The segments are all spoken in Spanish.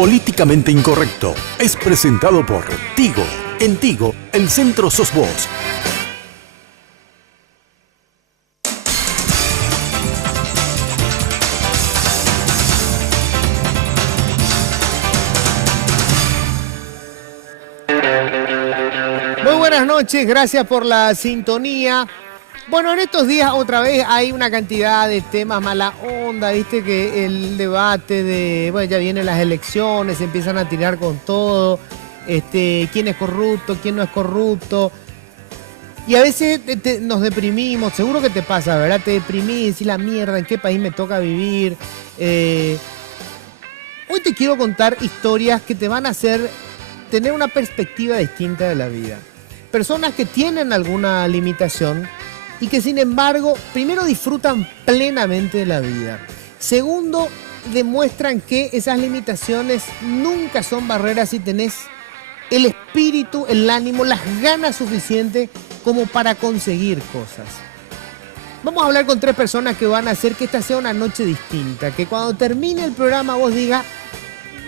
Políticamente Incorrecto es presentado por Tigo. En Tigo, el centro sos vos. Muy buenas noches, gracias por la sintonía. Bueno, en estos días otra vez hay una cantidad de temas mala onda, viste que el debate de, bueno, ya vienen las elecciones, se empiezan a tirar con todo, quién es corrupto, quién no es corrupto. Y a veces nos deprimimos, seguro que te pasa, ¿verdad? Te deprimís, decís la mierda, ¿en qué país me toca vivir? Hoy te quiero contar historias que te van a hacer tener una perspectiva distinta de la vida. Personas que tienen alguna limitación y que sin embargo, primero disfrutan plenamente de la vida. Segundo, demuestran que esas limitaciones nunca son barreras si tenés el espíritu, el ánimo, las ganas suficientes como para conseguir cosas. Vamos a hablar con 3 personas que van a hacer que esta sea una noche distinta, que cuando termine el programa vos digas,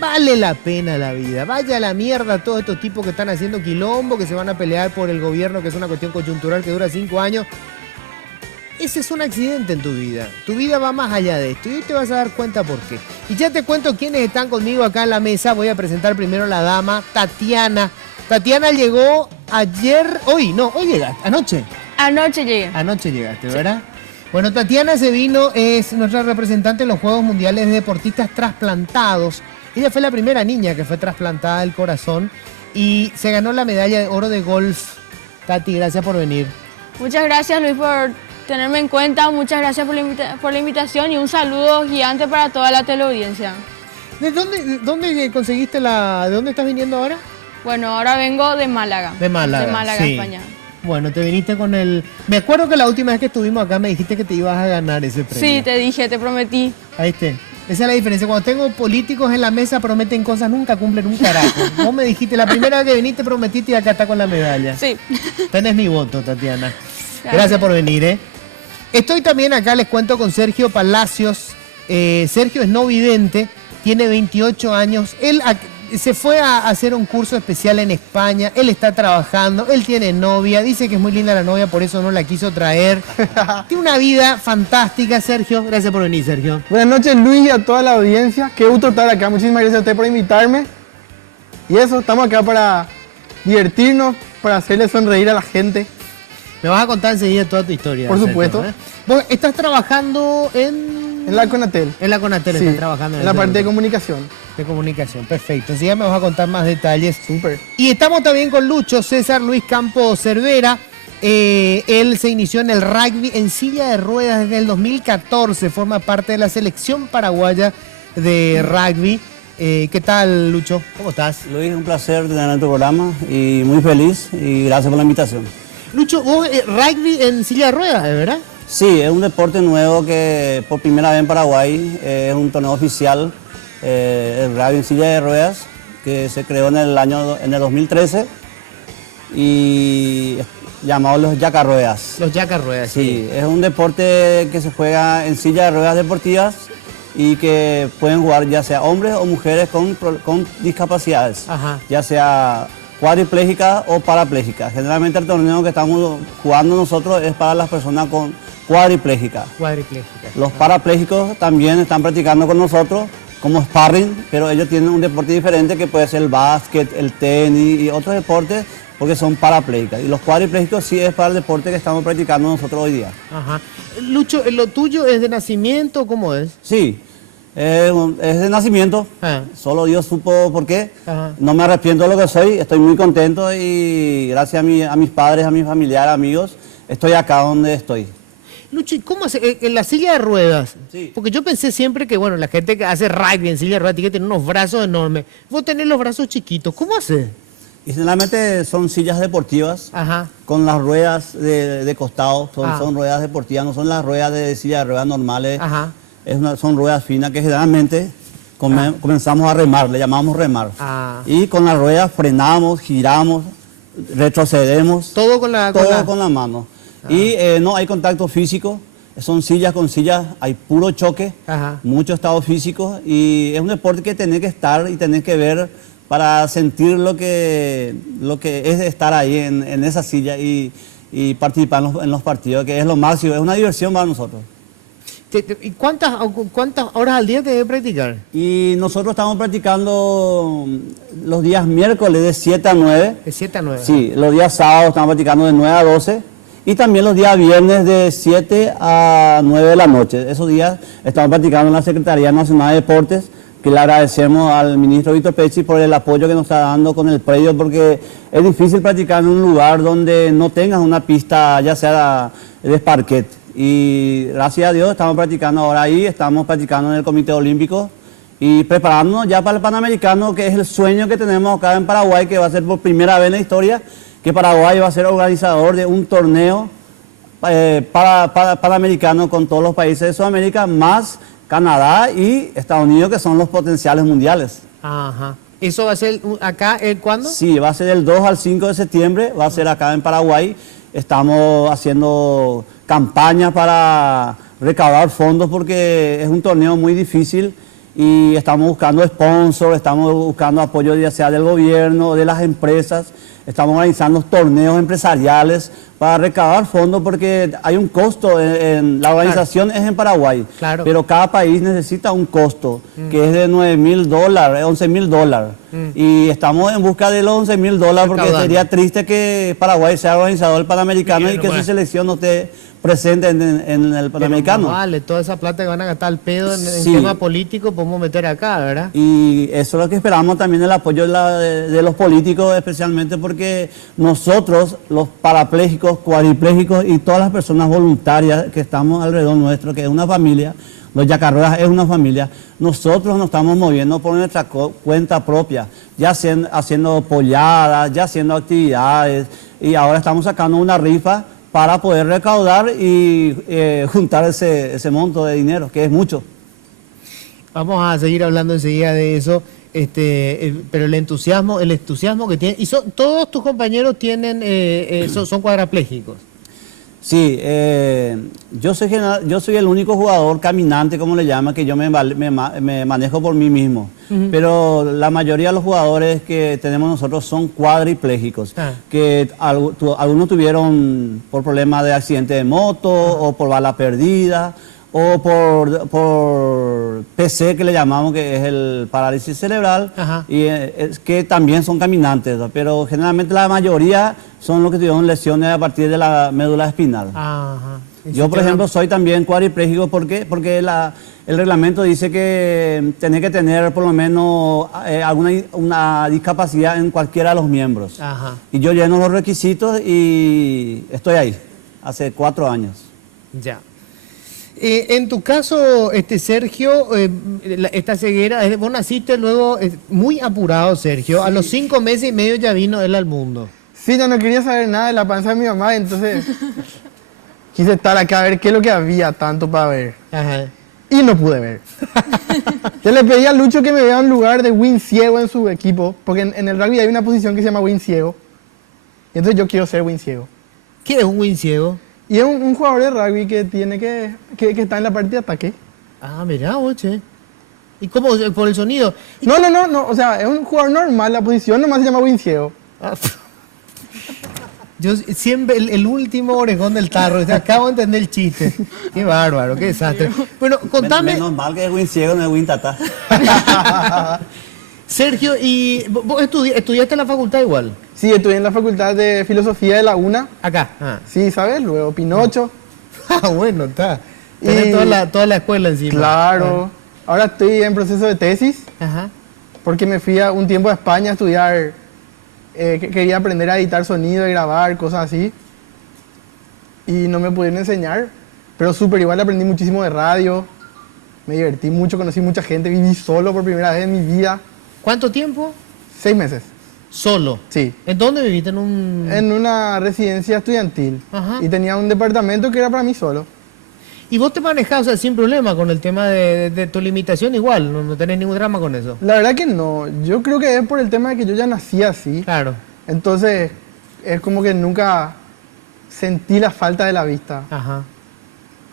vale la pena la vida, vaya a la mierda todos estos tipos que están haciendo quilombo, que se van a pelear por el gobierno, que es una cuestión coyuntural que dura 5 años. Ese es un accidente en tu vida va más allá de esto y hoy te vas a dar cuenta por qué. Y ya te cuento quiénes están conmigo acá en la mesa. Voy a presentar primero a la dama, Tatiana. Tatiana llegó ayer, hoy llegaste, anoche. Anoche llegué. Anoche llegaste, ¿verdad? Sí. Bueno, Tatiana se vino, es nuestra representante en los Juegos Mundiales de Deportistas Trasplantados. Ella fue la primera niña que fue trasplantada del corazón y se ganó la medalla de oro de golf. Tati, gracias por venir. Muchas gracias, Luis, por tenerme en cuenta. Muchas gracias por la invitación y un saludo gigante para toda la teleaudiencia. ¿De dónde conseguiste ¿de dónde estás viniendo ahora? Bueno, ahora vengo de Málaga. De Málaga, sí. España. Bueno, te viniste con el... Me acuerdo que la última vez que estuvimos acá me dijiste que te ibas a ganar ese premio. Sí, te dije, te prometí. Ahí está. Esa es la diferencia. Cuando tengo políticos en la mesa prometen cosas, nunca cumplen un carajo. Vos me dijiste, la primera vez que viniste prometiste y acá está con la medalla. Sí. Tenés mi voto, Tatiana. Gracias por venir, ¿eh? Estoy también acá, les cuento, con Sergio Palacios. Sergio es no vidente, tiene 28 años. Él se fue a hacer un curso especial en España. Él está trabajando, él tiene novia. Dice que es muy linda la novia, por eso no la quiso traer. Tiene una vida fantástica, Sergio. Gracias por venir, Sergio. Buenas noches, Luis, y a toda la audiencia. Qué gusto estar acá. Muchísimas gracias a usted por invitarme. Y eso, estamos acá para divertirnos, para hacerle sonreír a la gente. Me vas a contar enseguida toda tu historia. Por supuesto. Sergio, ¿eh? Vos estás trabajando en la Conatel. En la Conatel, sí, estás trabajando en la parte de comunicación. De comunicación, perfecto. Así ya me vas a contar más detalles. Súper. Y estamos también con Lucho César Luis Campos Cervera. Él se inició en el rugby en silla de ruedas desde el 2014. Forma parte de la selección paraguaya de rugby. ¿Qué tal, Lucho? ¿Cómo estás? Luis, un placer tener en tu programa y muy feliz y gracias por la invitación. Lucho, vos rugby en silla de ruedas, ¿verdad? Sí, es un deporte nuevo que por primera vez en Paraguay es un torneo oficial, el rugby en silla de ruedas, que se creó en el 2013 y llamado los yacarruedas. Los yacarruedas, sí. Es un deporte que se juega en silla de ruedas deportivas y que pueden jugar ya sea hombres o mujeres con discapacidades, ajá, ya sea cuadriplégica o parapléjica. Generalmente el torneo que estamos jugando nosotros es para las personas con cuadripléjica. Los parapléjicos también están practicando con nosotros como sparring, pero ellos tienen un deporte diferente que puede ser el básquet, el tenis y otros deportes porque son parapléjicas. Y los cuadripléjicos sí es para el deporte que estamos practicando nosotros hoy día. Ajá. Lucho, ¿lo tuyo es de nacimiento? ¿Cómo es? Sí. Es de nacimiento, solo Dios supo por qué. Ajá. No me arrepiento de lo que soy, estoy muy contento y gracias a mis padres, a mis familiares, amigos, estoy acá donde estoy. Lucho, ¿y cómo hace? ¿En la silla de ruedas? Sí. Porque yo pensé siempre que, bueno, la gente que hace rugby en silla de ruedas tiene que tener unos brazos enormes. Vos tenés los brazos chiquitos, ¿cómo haces? Y generalmente son sillas deportivas, ajá, con las ruedas de costado, son ruedas deportivas, no son las ruedas de silla de ruedas normales. Ajá. Son ruedas finas que generalmente comenzamos a remar, le llamamos remar. Y con las ruedas frenamos, giramos, retrocedemos. Todo con la mano. Y no hay contacto físico. son sillas con sillas, hay puro choque, Ajá. mucho estado físico y es un deporte que tenés que estar y tenés que ver para sentir lo que es estar ahí en esa silla y participar en los partidos, que es lo máximo, es una diversión para nosotros. ¿Y cuántas horas al día te debe practicar? Y nosotros estamos practicando los días miércoles de 7 a 9. De 7 a 9. Sí, los días sábados estamos practicando de 9 a 12. Y también los días viernes de 7 a 9 de la noche. Esos días estamos practicando en la Secretaría Nacional de Deportes, que le agradecemos al ministro Víctor Pecci por el apoyo que nos está dando con el predio, porque es difícil practicar en un lugar donde no tengas una pista, ya sea de parquet. Y gracias a Dios estamos practicando ahora ahí, estamos practicando en el Comité Olímpico y preparándonos ya para el Panamericano, que es el sueño que tenemos acá en Paraguay, que va a ser por primera vez en la historia, que Paraguay va a ser organizador de un torneo panamericano con todos los países de Sudamérica, más Canadá y Estados Unidos, que son los potenciales mundiales. Ajá. ¿Eso va a ser acá cuándo? Sí, va a ser del 2 al 5 de septiembre, va a ser acá en Paraguay. Estamos haciendo campañas para recaudar fondos porque es un torneo muy difícil y estamos buscando sponsors, estamos buscando apoyo ya sea del gobierno, de las empresas, estamos organizando torneos empresariales para recaudar fondos porque hay un costo, la organización es en Paraguay, claro, pero cada país necesita un costo que es de $9.000, $11.000 y estamos en busca de los $11.000 porque sería triste que Paraguay sea organizador del Panamericano y que su selección no esté presente en el Panamericano. No vale, toda esa plata que van a gastar al pedo en Sí. tema político podemos meter acá, ¿verdad? Y eso es lo que esperamos también, el apoyo de los políticos, especialmente porque nosotros, los parapléjicos, cuadriplégicos y todas las personas voluntarias que estamos alrededor nuestro, que es una familia, los yacarruedas es una familia, nosotros nos estamos moviendo por nuestra cuenta propia, ya haciendo polladas, ya haciendo actividades, y ahora estamos sacando una rifa para poder recaudar y juntar ese monto de dinero, que es mucho. Vamos a seguir hablando enseguida de eso, pero el entusiasmo que tienen, y todos tus compañeros tienen, son cuadraplégicos. Sí, yo soy el único jugador caminante, como le llaman, que yo me manejo por mí mismo. Pero la mayoría de los jugadores que tenemos nosotros son cuadriplégicos, que algunos tuvieron por problemas de accidente de moto o por bala perdida o por PC, que le llamamos, que es el parálisis cerebral, y es que también son caminantes, ¿no? Pero generalmente la mayoría son los que tuvieron lesiones a partir de la médula espinal. Yo, por ejemplo, soy también cuadripléjico. ¿Por qué? Porque el reglamento dice que tenés que tener por lo menos una discapacidad en cualquiera de los miembros. Y yo lleno los requisitos y estoy ahí, hace 4 años. Ya. En tu caso, Sergio, esta ceguera, vos naciste luego muy apurado, Sergio. Sí. A los 5 meses y medio ya vino él al mundo. Sí, yo no quería saber nada de la panza de mi mamá, entonces quise estar acá a ver qué es lo que había tanto para ver. Y no pude ver. Yo le pedí a Lucho que me vea un lugar de win ciego en su equipo, porque en el rugby hay una posición que se llama win ciego. Y entonces yo quiero ser win ciego. ¿Qué es un win ciego? Y es un jugador de rugby que tiene que está en la parte de ataque. Ah, mirá, oye. ¿Y cómo? ¿Por el sonido? No, o sea, es un jugador normal, la posición nomás se llama win ciego. Yo siempre, el último orejón del tarro, acabo de entender el chiste. Qué bárbaro, qué desastre. Bueno, contame... Menos mal que es win ciego, no es win tata. Sergio, ¿y vos estudiaste en la facultad igual? Sí, estudié en la Facultad de Filosofía de la UNA. Acá. Sí, ¿sabes? Luego Pinocho. Bueno, está. Tenés toda la escuela encima. Claro. Ahora estoy en proceso de tesis. Porque me fui un tiempo a España a estudiar. Quería aprender a editar sonido, a grabar, cosas así. Y no me pudieron enseñar. Pero súper igual aprendí muchísimo de radio. Me divertí mucho, conocí mucha gente. Viví solo por primera vez en mi vida. ¿Cuánto tiempo? 6 meses. ¿Solo? Sí. ¿En dónde viviste? En una residencia estudiantil. Y tenía un departamento que era para mí solo. ¿Y vos te manejás, o sea, sin problema con el tema de tu limitación igual? ¿No tenés ningún drama con eso? La verdad que no. Yo creo que es por el tema de que yo ya nací así. Claro. Entonces, es como que nunca sentí la falta de la vista.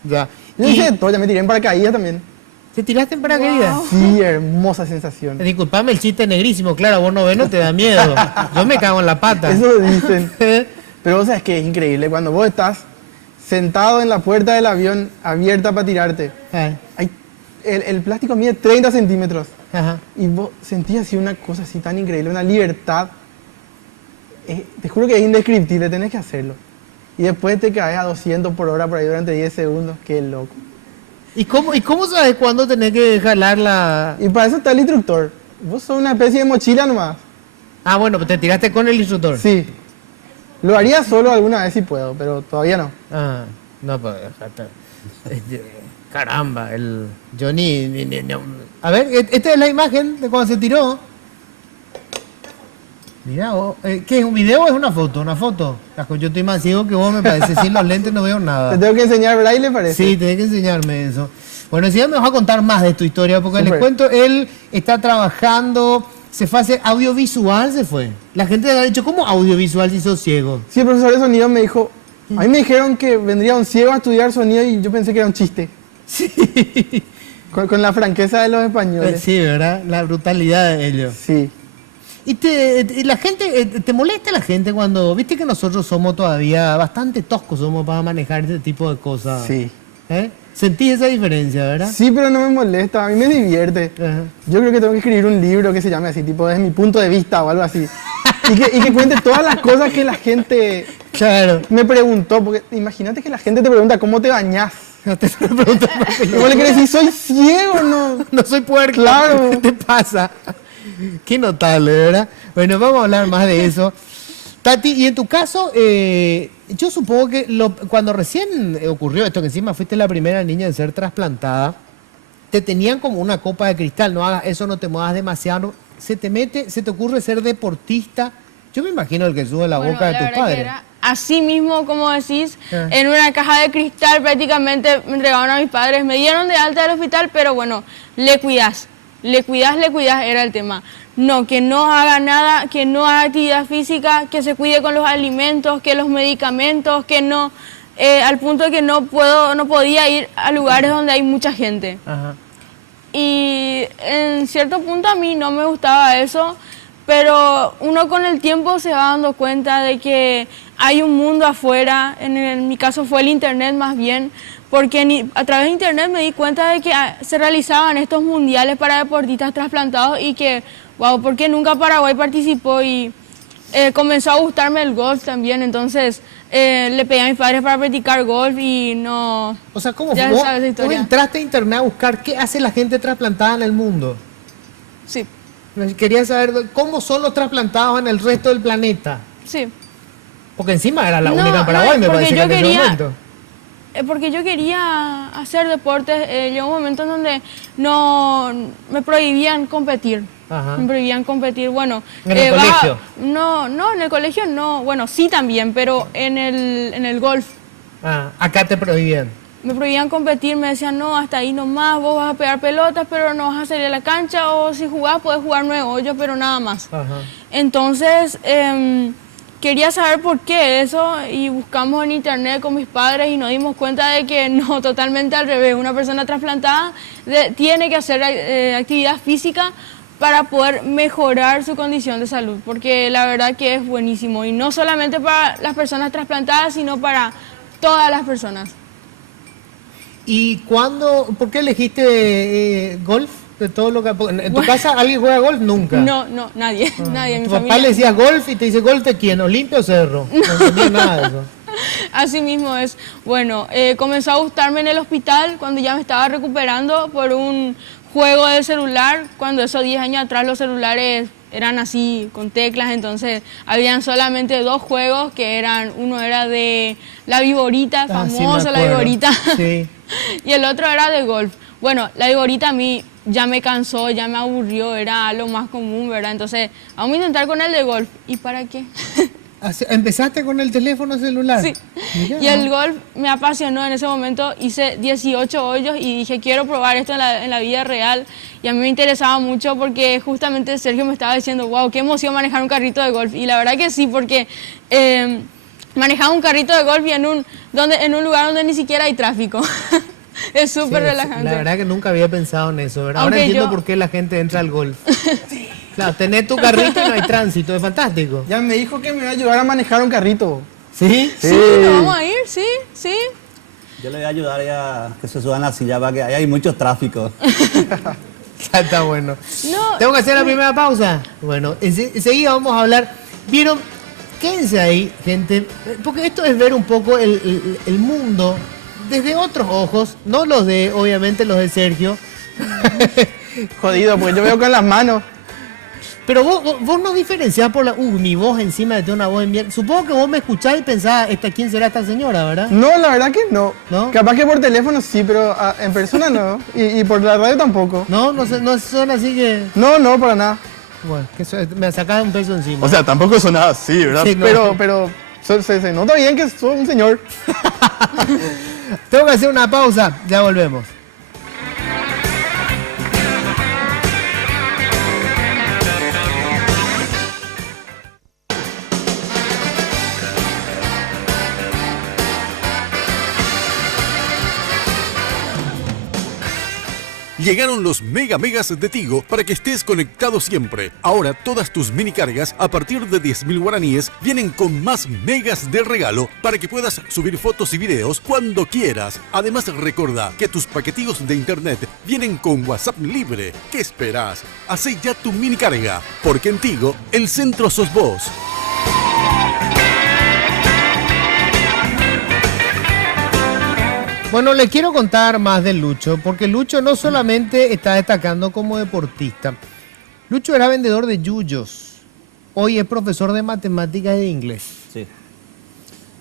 Ya. Yo hice todo, ya me tiré en paracaídas también. ¿Te tiraste en paracaídas? Wow. Sí, hermosa sensación. Disculpame, el chiste negrísimo, claro, vos no ves, no te da miedo. Yo me cago en la pata. Eso dicen. Pero vos sabés que es increíble, cuando vos estás sentado en la puerta del avión abierta para tirarte, el plástico mide 30 centímetros. Ajá. Y vos sentís así una cosa así tan increíble, una libertad. Te juro que es indescriptible, tenés que hacerlo. Y después te caes a 200 por hora por ahí durante 10 segundos. Qué loco. ¿Y cómo sabes cuándo tenés que jalar la...? Y para eso está el instructor. Vos sos una especie de mochila nomás. Ah, bueno, te tiraste con el instructor. Sí. Lo haría solo alguna vez si puedo, pero todavía no. Ah, no, pues... Caramba, el Johnny... no. A ver, esta es la imagen de cuando se tiró. Mira, ¿qué es? ¿Un video o es una foto? Una foto. Yo estoy más ciego que vos, me parece. Sin los lentes no veo nada. ¿Te tengo que enseñar braille, parece? Sí, tenés que enseñarme eso. Bueno, si ya me vas a contar más de tu historia, porque Super. les cuento, él está trabajando, se fue a hacer audiovisual, se fue. La gente le ha dicho, ¿cómo audiovisual si sos ciego? Sí, el profesor de sonido me dijo, a mí me dijeron que vendría un ciego a estudiar sonido y yo pensé que era un chiste. Sí. Con la franqueza de los españoles. Sí, ¿verdad? La brutalidad de ellos. Sí. Y la gente, ¿te molesta la gente cuando, viste que nosotros somos todavía bastante toscos somos para manejar este tipo de cosas? Sí. Sentí esa diferencia, ¿verdad? Sí, pero no me molesta, a mí me divierte. Ajá. Yo creo que tengo que escribir un libro que se llame así, tipo desde mi punto de vista o algo así. Y que cuente todas las cosas que la gente Claro. me preguntó. Porque imagínate que la gente te pregunta cómo te bañás. No te pregunto por qué. Y vos le querés decir, soy ciego, no. No soy puerco. Claro. ¿Qué te pasa? Qué notable, ¿verdad? Bueno, vamos a hablar más de eso. Tati, y en tu caso, yo supongo que cuando recién ocurrió esto, que encima fuiste la primera niña en ser trasplantada, te tenían como una copa de cristal, no hagas eso, no te muevas demasiado, se te ocurre ser deportista. Yo me imagino el que sube la boca de tus padres. Así mismo, como decís, en una caja de cristal prácticamente me entregaron a mis padres, me dieron de alta del hospital, pero bueno, le cuidás, era el tema. No, que no haga nada, que no haga actividad física, que se cuide con los alimentos, que los medicamentos, que no, al punto de que no podía ir a lugares donde hay mucha gente. Ajá. Y en cierto punto a mí no me gustaba eso, pero uno con el tiempo se va dando cuenta de que hay un mundo afuera, en mi caso fue el internet más bien, porque a través de internet me di cuenta de que se realizaban estos mundiales para deportistas trasplantados y que, wow, ¿por qué nunca Paraguay participó? Y comenzó a gustarme el golf también, entonces le pedí a mis padres para practicar golf y no... O sea, ¿cómo ya fue? sabes esa Vos historia. entraste a internet a buscar qué hace la gente trasplantada en el mundo. Sí, Quería saber cómo son los trasplantados en el resto del planeta. sí. Porque encima era la No, única en Paraguay, no, me porque parece que yo en ese quería- momento. Porque yo quería hacer deportes, llegó un momento en donde no me prohibían competir. Ajá. Me prohibían competir, bueno. ¿En el colegio? No, en el colegio no, bueno, sí también, pero en el golf. Ah, acá te prohibían. Me prohibían competir, me decían, no, hasta ahí nomás, vos vas a pegar pelotas, pero no vas a salir a la cancha, o si jugás, puedes jugar 9 hoyos, pero nada más. Ajá. Entonces, quería saber por qué eso y buscamos en internet con mis padres y nos dimos cuenta de que no, totalmente al revés. Una persona trasplantada tiene que hacer actividad física para poder mejorar su condición de salud, porque la verdad que es buenísimo y no solamente para las personas trasplantadas, sino para todas las personas. ¿Y por qué elegiste golf? De todo lo que... ¿En tu casa alguien juega golf? Nunca. No, nadie, nadie en mi Tu papá familia. le decía golf y te dice, ¿golf de quién? ¿Olimpia o Cerro? No entendía nada de eso. Así mismo es. Bueno, comenzó a gustarme en el hospital cuando ya me estaba recuperando por un juego de celular, cuando esos 10 años atrás los celulares eran así, con teclas, entonces habían solamente 2 juegos uno era de la viborita, Sí, me famosa la acuerdo. viborita, Sí. y el otro era de golf. Bueno, la viborita a mí ya me cansó, ya me aburrió, era lo más común, ¿verdad? Entonces, vamos a intentar con el de golf. ¿Y para qué? ¿Empezaste con el teléfono celular? Sí. Mirá. Y el golf me apasionó en ese momento. Hice 18 hoyos y dije, quiero probar esto en la vida real. Y a mí me interesaba mucho porque justamente Sergio me estaba diciendo, wow, qué emoción manejar un carrito de golf. Y la verdad que sí, porque manejar un carrito de golf y en un lugar donde ni siquiera hay tráfico. Es súper relajante. La verdad que nunca había pensado en eso, ¿verdad? Ahora Aunque entiendo por qué la gente entra al golf. Claro, tenés tu carrito y no hay tránsito, es fantástico. Ya me dijo que me iba a ayudar a manejar un carrito. ¿Sí? Sí, nos vamos a ir, sí, sí. Yo le voy a ayudar a que se suban a la silla para que hay mucho tráfico. Está bueno. No, ¿Tengo que hacer la primera pausa? Bueno, enseguida vamos a hablar. ¿Vieron? Quédense ahí, gente, porque esto es ver un poco el mundo desde otros ojos, no los de, obviamente, los de Sergio. Jodido, porque yo veo con las manos. Pero vos no diferenciás por mi voz encima de una voz de mierda. Supongo que vos me escuchás y pensás, ¿quién será esta señora, verdad? No, la verdad que no. ¿No? Capaz que por teléfono sí, pero en persona no. Y por la radio tampoco. No suena así que... No, para nada. Bueno, me sacás un peso encima. O sea, tampoco sonaba así, ¿verdad? Sí, no. Pero se nota bien que soy un señor. Tengo que hacer una pausa, ya volvemos. Llegaron los megas de Tigo para que estés conectado siempre. Ahora todas tus mini cargas a partir de 10.000 guaraníes vienen con más megas de regalo para que puedas subir fotos y videos cuando quieras. Además recordá que tus paquetigos de internet vienen con WhatsApp libre. ¿Qué esperas? Hacé ya tu mini carga, porque en Tigo el centro sos vos. Bueno, les quiero contar más de Lucho, porque Lucho no solamente está destacando como deportista. Lucho era vendedor de yuyos. Hoy es profesor de matemáticas y de inglés. Sí.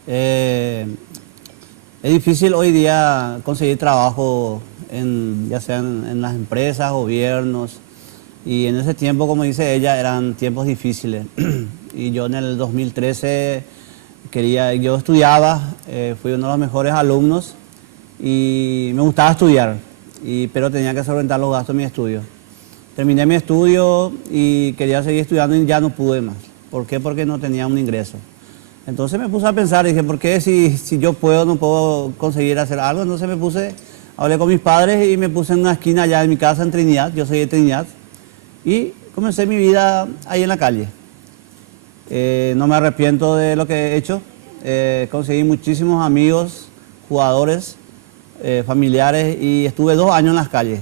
Es difícil hoy día conseguir trabajo, ya sea en las empresas, gobiernos. Y en ese tiempo, como dice ella, eran tiempos difíciles. Y yo en el 2013 yo estudiaba, fui uno de los mejores alumnos. Y me gustaba estudiar, pero tenía que solventar los gastos de mi estudio. Terminé mi estudio y quería seguir estudiando y ya no pude más. ¿Por qué? Porque no tenía un ingreso. Entonces me puse a pensar, dije, ¿por qué si yo no puedo conseguir hacer algo? Entonces hablé con mis padres y me puse en una esquina allá en mi casa en Trinidad, yo soy de Trinidad, y comencé mi vida ahí en la calle. No me arrepiento de lo que he hecho, conseguí muchísimos amigos, jugadores, familiares, y estuve 2 años en las calles.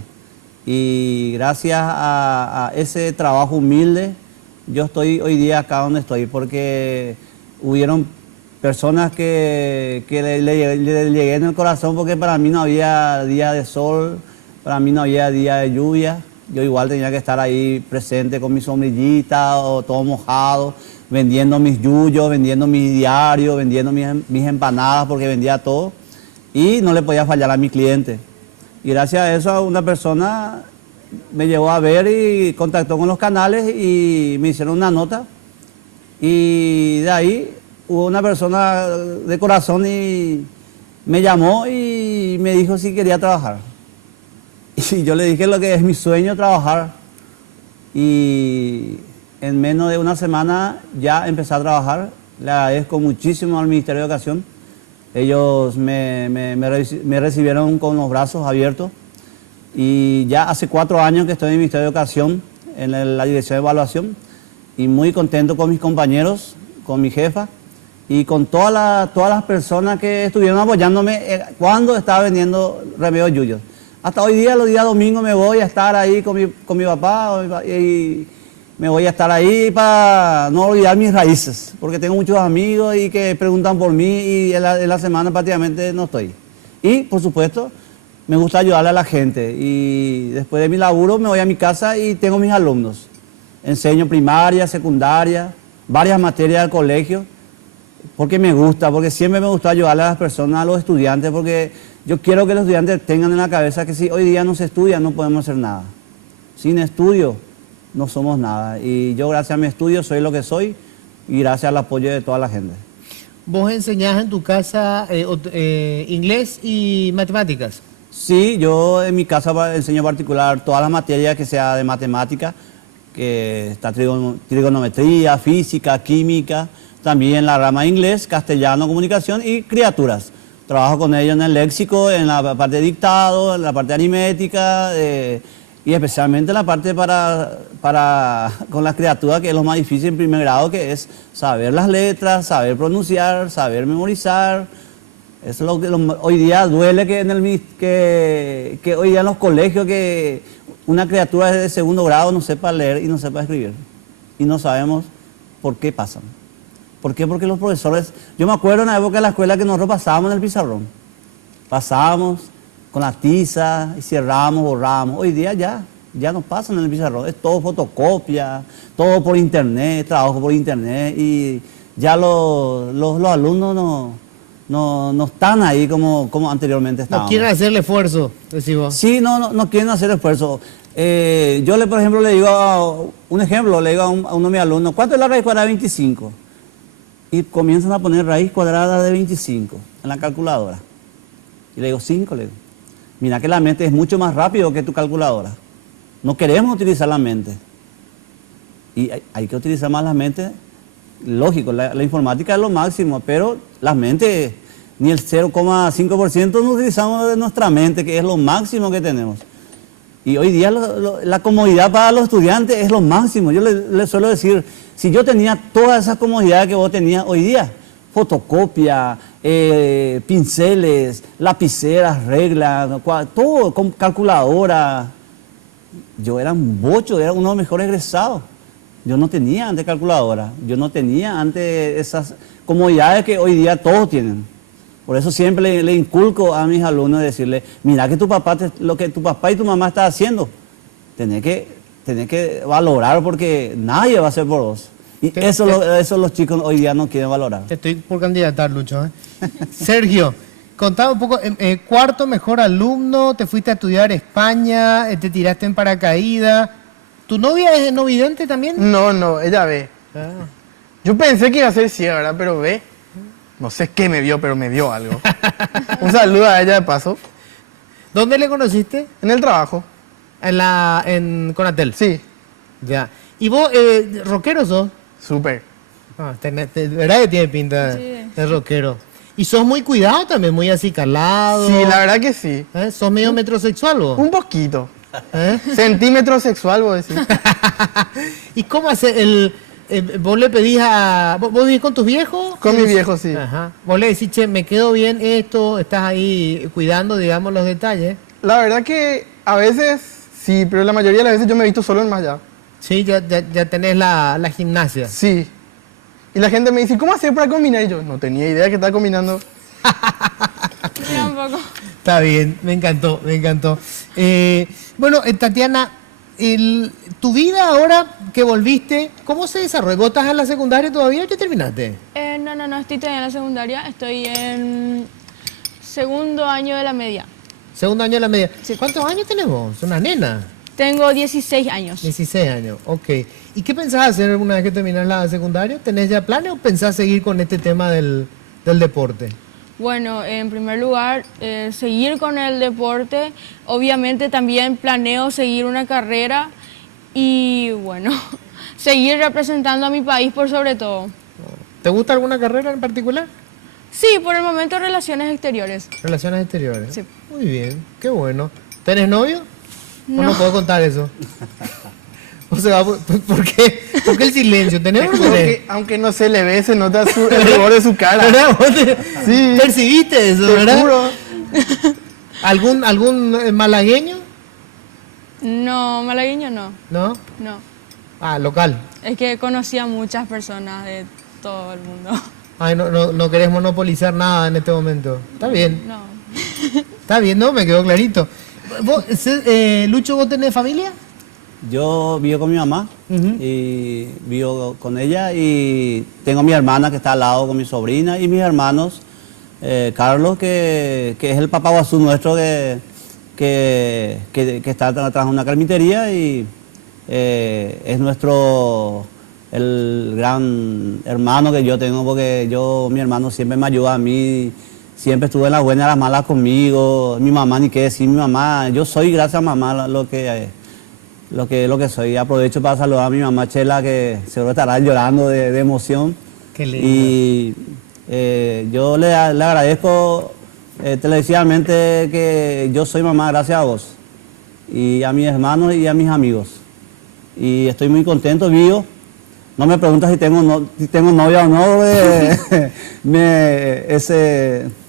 Y gracias a ese trabajo humilde, yo estoy hoy día acá donde estoy, porque hubieron personas que le llegué en el corazón, porque para mí no había día de sol, para mí no había día de lluvia. Yo igual tenía que estar ahí presente con mi sombrillita o todo mojado, vendiendo mis yuyos, vendiendo mis diarios, vendiendo mis empanadas, porque vendía todo. Y no le podía fallar a mi cliente. Y gracias a eso una persona me llevó a ver y contactó con los canales y me hicieron una nota. Y de ahí hubo una persona de corazón y me llamó y me dijo si quería trabajar. Y yo le dije lo que es mi sueño, trabajar. Y en menos de una semana ya empecé a trabajar. Le agradezco muchísimo al Ministerio de Educación. Ellos me recibieron con los brazos abiertos. Y ya hace 4 años que estoy en el Ministerio de Educación, en la Dirección de Evaluación. Y muy contento con mis compañeros, con mi jefa y con todas las personas que estuvieron apoyándome cuando estaba vendiendo Remedios Yuyos. Hasta hoy día, los días domingos, me voy a estar ahí con mi papá y me voy a estar ahí para no olvidar mis raíces, porque tengo muchos amigos y que preguntan por mí y en la semana prácticamente no estoy. Y, por supuesto, me gusta ayudarle a la gente y después de mi laburo me voy a mi casa y tengo mis alumnos. Enseño primaria, secundaria, varias materias del colegio, porque me gusta, porque siempre me gusta ayudarle a las personas, a los estudiantes, porque yo quiero que los estudiantes tengan en la cabeza que si hoy día no se estudia no podemos hacer nada. Sin estudio no somos nada. Y yo gracias a mi estudio soy lo que soy y gracias al apoyo de toda la gente. ¿Vos enseñás en tu casa inglés y matemáticas? Sí, yo en mi casa enseño particular todas las materias que sea de matemática, que está trigonometría, física, química, también la rama de inglés, castellano, comunicación y criaturas. Trabajo con ellos en el léxico, en la parte de dictado, en la parte aritmética y especialmente en la parte con las criaturas, que es lo más difícil en primer grado, que es saber las letras, saber pronunciar, saber memorizar. Eso es lo que hoy día duele que hoy día en los colegios que una criatura de segundo grado no sepa leer y no sepa escribir. Y no sabemos por qué pasan. ¿Por qué? Porque los profesores... Yo me acuerdo en la época de la escuela que nosotros pasábamos en el pizarrón. Pasábamos con la tiza y cerrábamos, borrábamos. Hoy día ya no pasan en el pizarrón. Es todo fotocopia, todo por internet, trabajo por internet. Y ya los alumnos no están ahí como anteriormente estaban. No quieren hacer el esfuerzo, decís vos. Sí, no quieren hacer esfuerzo. Yo, por ejemplo, le digo un ejemplo, le digo a uno de mis alumnos, ¿cuánto es la raíz cuadrada de 25? Y comienzan a poner raíz cuadrada de 25 en la calculadora. Y le digo, 5, le digo. Mira que la mente es mucho más rápido que tu calculadora. No queremos utilizar la mente. Y hay que utilizar más la mente. Lógico, la informática es lo máximo, pero la mente, ni el 0,5% no utilizamos de nuestra mente, que es lo máximo que tenemos. Y hoy día la comodidad para los estudiantes es lo máximo. Yo les suelo decir, si yo tenía todas esas comodidades que vos tenías hoy día, fotocopia, pinceles, lapiceras, reglas, todo, con calculadora, yo era un bocho, era uno de los mejores egresados. Yo no tenía antes calculadora, yo no tenía antes esas comodidades que hoy día todos tienen. Por eso siempre le inculco a mis alumnos decirle, mira que lo que tu papá y tu mamá están haciendo, tenés que valorar porque nadie va a hacer por vos. Y eso los chicos hoy día no quieren valorar. Te estoy por candidatar, Lucho. Sergio, contame un poco, cuarto mejor alumno, te fuiste a estudiar a España, te tiraste en paracaídas. ¿Tu novia es no vidente también? No, ella ve. Ah. Yo pensé que iba a ser ciega, ¿verdad? Pero ve. No sé qué me vio, pero me vio algo. Un saludo a ella de paso. ¿Dónde le conociste? En el trabajo. ¿En Conatel? Sí. Ya. ¿Y vos, rockero sos? Súper. ¿Verdad que tiene pinta de rockero? ¿Y sos muy cuidado también, muy así calado? Sí, la verdad que sí. ¿Sos medio metrosexual vos? Un poquito. Centímetro sexual, vos decís. ¿Y cómo hace vos le pedís ¿Vos vivís con tus viejos? Con mis viejos, sí. Ajá. Vos le decís, che, me quedó bien esto, estás ahí cuidando, digamos, los detalles. La verdad que a veces sí, pero la mayoría de las veces yo me he visto solo en Maya. Sí, ya tenés la gimnasia. Sí. Y la gente me dice, ¿cómo hacer para combinar? Y yo, no tenía idea que estaba combinando. Mira un poco. Está bien, me encantó. Bueno, Tatiana, tu vida ahora que volviste, ¿cómo se desarrolló? ¿Vos estás en la secundaria todavía o ya terminaste? No, estoy todavía en la secundaria, estoy en segundo año de la media. ¿Segundo año de la media? Sí. ¿Cuántos años tenés vos? ¿Una nena? Tengo 16 años. 16 años, ok. ¿Y qué pensás hacer una vez que terminás la secundaria? ¿Tenés ya planes o pensás seguir con este tema del deporte? Bueno, en primer lugar, seguir con el deporte. Obviamente también planeo seguir una carrera y, bueno, seguir representando a mi país por sobre todo. ¿Te gusta alguna carrera en particular? Sí, por el momento Relaciones Exteriores. ¿Relaciones Exteriores? Sí. Muy bien, qué bueno. ¿Tenés novio? No. ¿O no puedo contar eso? O sea, ¿por qué? ¿Por qué el silencio? ¿Tenés o no tenés? Aunque no se le ve, se nota el rigor de su cara. Sí. ¿Percibiste eso, verdad? Juro. ¿Algún malagueño? No, malagueño no. ¿No? No. Ah, local. Es que conocí a muchas personas de todo el mundo. Ay, no querés monopolizar nada en este momento. Está bien. No. Está bien, ¿no? Me quedó clarito. Lucho, ¿vos tenés familia? Yo vivo con mi mamá y vivo con ella y tengo a mi hermana que está al lado con mi sobrina y mis hermanos, Carlos, que es el papá guazú nuestro que está atrás de una carpintería y es el gran hermano que yo tengo porque mi hermano siempre me ayuda a mí, siempre estuvo en las buenas y las malas conmigo, mi mamá ni qué decir, mi mamá, yo soy gracias a mamá lo que soy. Aprovecho para saludar a mi mamá Chela, que seguro estará llorando de emoción. Qué lindo. Y yo le agradezco televisivamente que yo soy mamá gracias a vos, y a mis hermanos y a mis amigos. Y estoy muy contento, vivo. No me preguntas si tengo novia o no,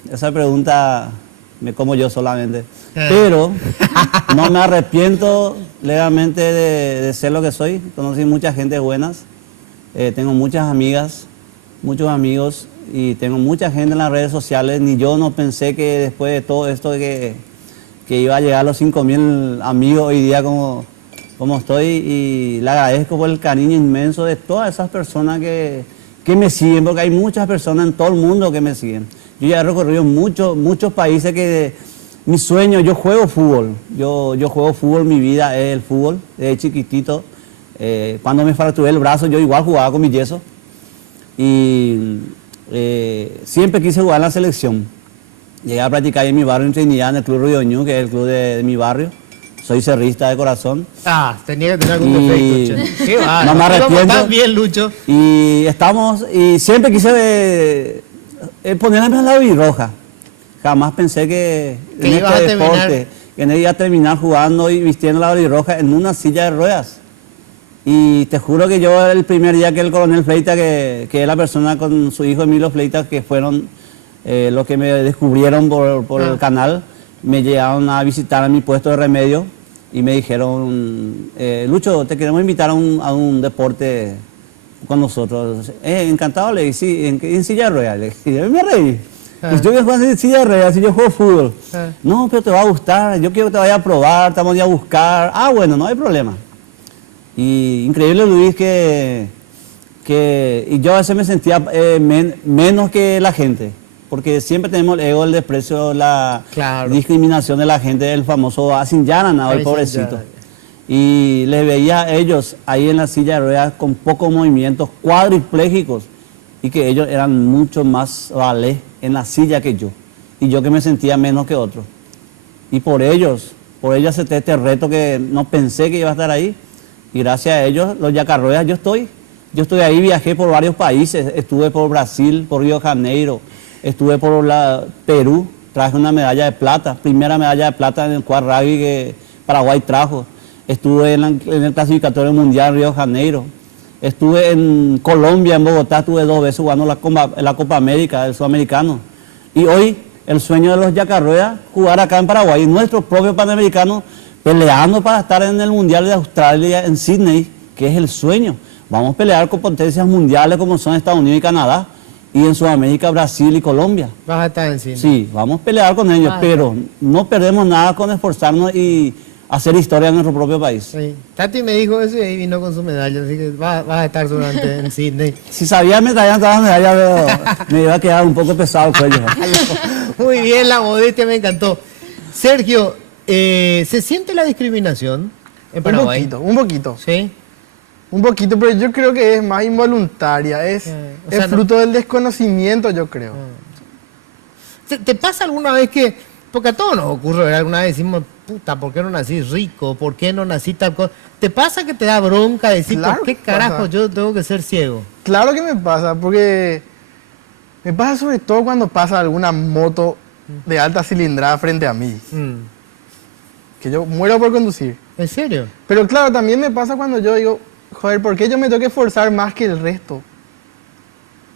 esa pregunta me como yo solamente. Pero no me arrepiento legalmente de ser lo que soy. Conocí mucha gente buenas, tengo muchas amigas, muchos amigos, y tengo mucha gente en las redes sociales. Ni yo no pensé que después de todo esto que iba a llegar a los 5.000 amigos hoy día como estoy, y le agradezco por el cariño inmenso de todas esas personas que me siguen, porque hay muchas personas en todo el mundo que me siguen. Yo ya he recorrido muchos países que mi sueño, yo juego fútbol, yo juego fútbol, mi vida es el fútbol, desde chiquitito. Cuando me fracturé el brazo, yo igual jugaba con mi yeso, y siempre quise jugar en la selección. Llegué a practicar en mi barrio en Trinidad, en el Club Río Ñu, que es el club de mi barrio. Soy cerrista de corazón. Tenía que tener algún defecto. Qué va. No me arrepiento. Estás bien, Lucho. Y siempre quise ponerme en la birroja. Jamás pensé que en este deporte, que no iba a terminar jugando y vistiendo la birroja en una silla de ruedas. Y te juro que yo el primer día que el coronel Fleita, que es la persona con su hijo Emilio Fleita, que fueron los que me descubrieron por el canal, me llegaron a visitar a mi puesto de remedio y me dijeron, Lucho, te queremos invitar a un deporte con nosotros. Encantado, le dije, sí, en silla de ruedas. Le dije, me reí. Pues yo que juego en silla de ruedas, si yo juego fútbol. No, pero te va a gustar, yo quiero que te vaya a probar, te vamos a buscar. Bueno, no hay problema. Y increíble, Luis, y yo a veces me sentía menos que la gente, porque siempre tenemos el ego, el desprecio, la discriminación de la gente, el famoso Asinyanan, el pobrecito. Y les veía a ellos ahí en la silla de ruedas con pocos movimientos, cuadriplégicos, y que ellos eran mucho más vale en la silla que yo, y yo que me sentía menos que otros. Y por ellos acepté este reto que no pensé que iba a estar ahí, y gracias a ellos, los yacarruedas, yo estoy ahí, viajé por varios países, estuve por Brasil, por Río de Janeiro, estuve por Perú, traje una medalla de plata, primera medalla de plata en el quad rugby que Paraguay trajo. Estuve en el clasificatorio mundial en Río de Janeiro. Estuve en Colombia, en Bogotá, estuve 2 veces jugando la Copa América, el Sudamericano. Y hoy el sueño de los yacarruedas, jugar acá en Paraguay, nuestro propio Panamericano, peleando para estar en el Mundial de Australia, en Sydney, que es el sueño. Vamos a pelear con potencias mundiales como son Estados Unidos y Canadá, y en Sudamérica, Brasil y Colombia. ¿Vas a estar en Sydney? Sí, vamos a pelear con ellos, pero no perdemos nada con esforzarnos y hacer historia en nuestro propio país. Sí. Tati me dijo eso y ahí vino con su medalla, así que vas a estar seguramente en Sydney. Si sabía me traían todas las medallas, me iba a quedar un poco pesado el cuello. Muy bien, la modestia me encantó. Sergio, ¿se siente la discriminación en Paraguay? Un poquito. ¿Sí? Un poquito, pero yo creo que es más involuntaria, es fruto del desconocimiento, yo creo. ¿Te pasa alguna vez que, porque a todos nos ocurre, ¿verdad? Alguna vez decimos, puta, ¿por qué no nací rico? ¿Por qué no nací tal cosa? ¿Te pasa que te da bronca decir, claro, por qué carajo yo tengo que ser ciego? Claro que me pasa, porque me pasa sobre todo cuando pasa alguna moto de alta cilindrada frente a mí. Que yo muero por conducir. ¿En serio? Pero claro, también me pasa cuando yo digo, joder, ¿por qué yo me tengo que esforzar más que el resto?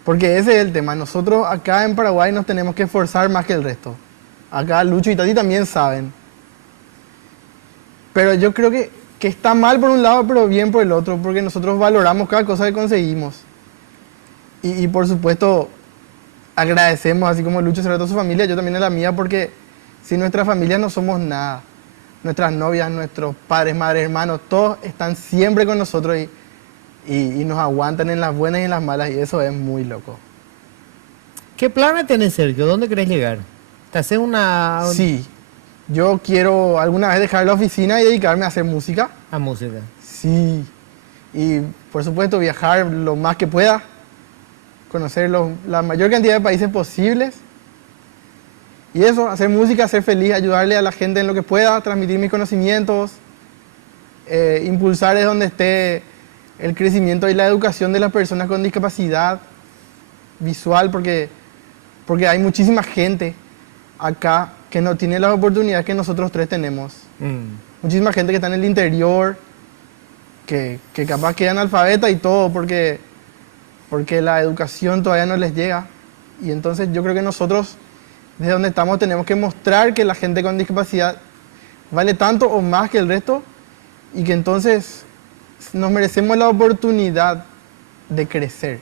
Porque ese es el tema. Nosotros acá en Paraguay nos tenemos que esforzar más que el resto. Acá Lucho y Tati también saben. Pero yo creo que está mal por un lado, pero bien por el otro, porque nosotros valoramos cada cosa que conseguimos. Y por supuesto, agradecemos, así como Lucho se lo a su familia, yo también a la mía, porque sin nuestra familia no somos nada. Nuestras novias, nuestros padres, madres, hermanos, todos están siempre con nosotros y nos aguantan en las buenas y en las malas, y eso es muy loco. ¿Qué planes tenés, Sergio? ¿Dónde querés llegar? ¿Te haces una...? Sí, yo quiero alguna vez dejar la oficina y dedicarme a hacer música. ¿A música? Sí, y por supuesto viajar lo más que pueda, conocer la mayor cantidad de países posibles. Y eso, hacer música, ser feliz, ayudarle a la gente en lo que pueda, transmitir mis conocimientos, impulsar desde donde esté el crecimiento y la educación de las personas con discapacidad. visual, porque hay muchísima gente acá que no tiene las oportunidades que nosotros tres tenemos. Muchísima gente que está en el interior, que capaz quedan analfabeta y todo, porque la educación todavía no les llega. Y entonces yo creo que nosotros, desde donde estamos, tenemos que mostrar que la gente con discapacidad vale tanto o más que el resto, y que entonces nos merecemos la oportunidad de crecer.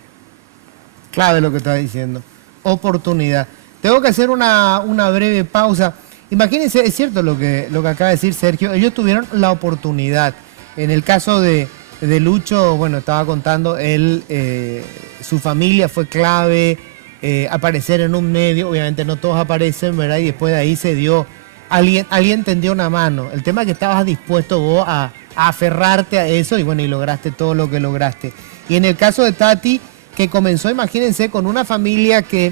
Clave lo que estás diciendo. Oportunidad. Tengo que hacer una breve pausa. Imagínense, es cierto lo que acaba de decir Sergio, ellos tuvieron la oportunidad. En el caso de Lucho, bueno, estaba contando, él, su familia fue clave, aparecer en un medio, obviamente no todos aparecen, ¿verdad? Y después de ahí se dio, alguien tendió una mano. El tema es que estabas dispuesto vos a aferrarte a eso y bueno, y lograste todo lo que lograste. Y en el caso de Tati, que comenzó, imagínense, con una familia que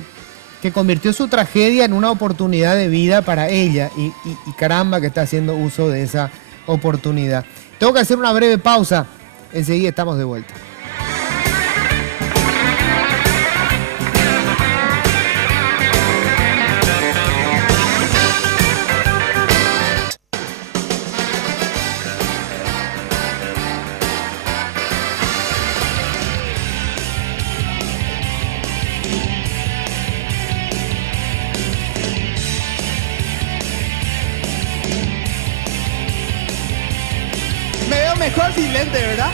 convirtió su tragedia en una oportunidad de vida para ella y caramba que está haciendo uso de esa oportunidad. Tengo que hacer una breve pausa, enseguida estamos de vuelta. Mejor sin lente, ¿verdad?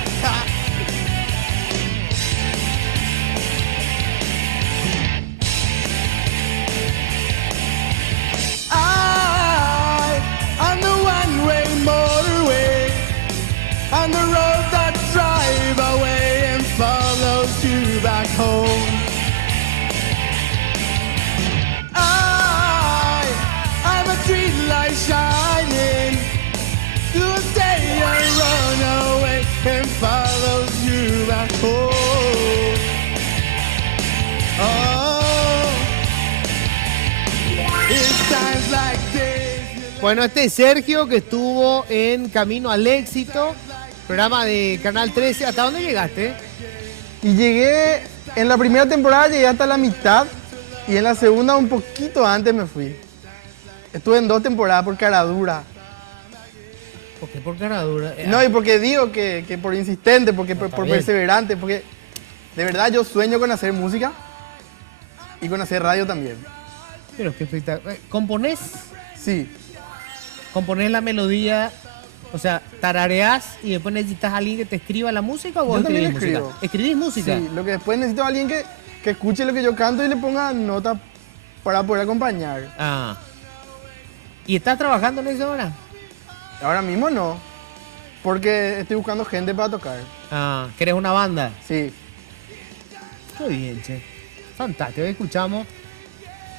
I'm the one-way motorway, on the road that drive away and follows you back home. I'm a street light shining to stay and run away and follows you back home. Oh, it's times like this. Bueno, este es Sergio, que estuvo en Camino al Éxito, programa de Canal 13. ¿Hasta dónde llegaste? Y llegué, en la primera temporada llegué hasta la mitad y en la segunda un poquito antes me fui. Estuve en 2 temporadas por caradura. ¿Por qué por caradura? No, y porque digo que por insistente, porque por perseverante, porque de verdad yo sueño con hacer música y con hacer radio también. Pero qué espectacular. ¿Componés? Sí. ¿Componés la melodía? O sea, tarareás y después necesitas a alguien que te escriba la música o vos Yo también escribís escribo. música? ¿Escribís música? Sí, lo que después necesito a alguien que escuche lo que yo canto y le ponga nota para poder acompañar. Ah. ¿Y estás trabajando en eso ahora? Ahora mismo no, porque estoy buscando gente para tocar. Ah, ¿querés una banda? Sí. Muy bien, che. Fantástico, escuchamos.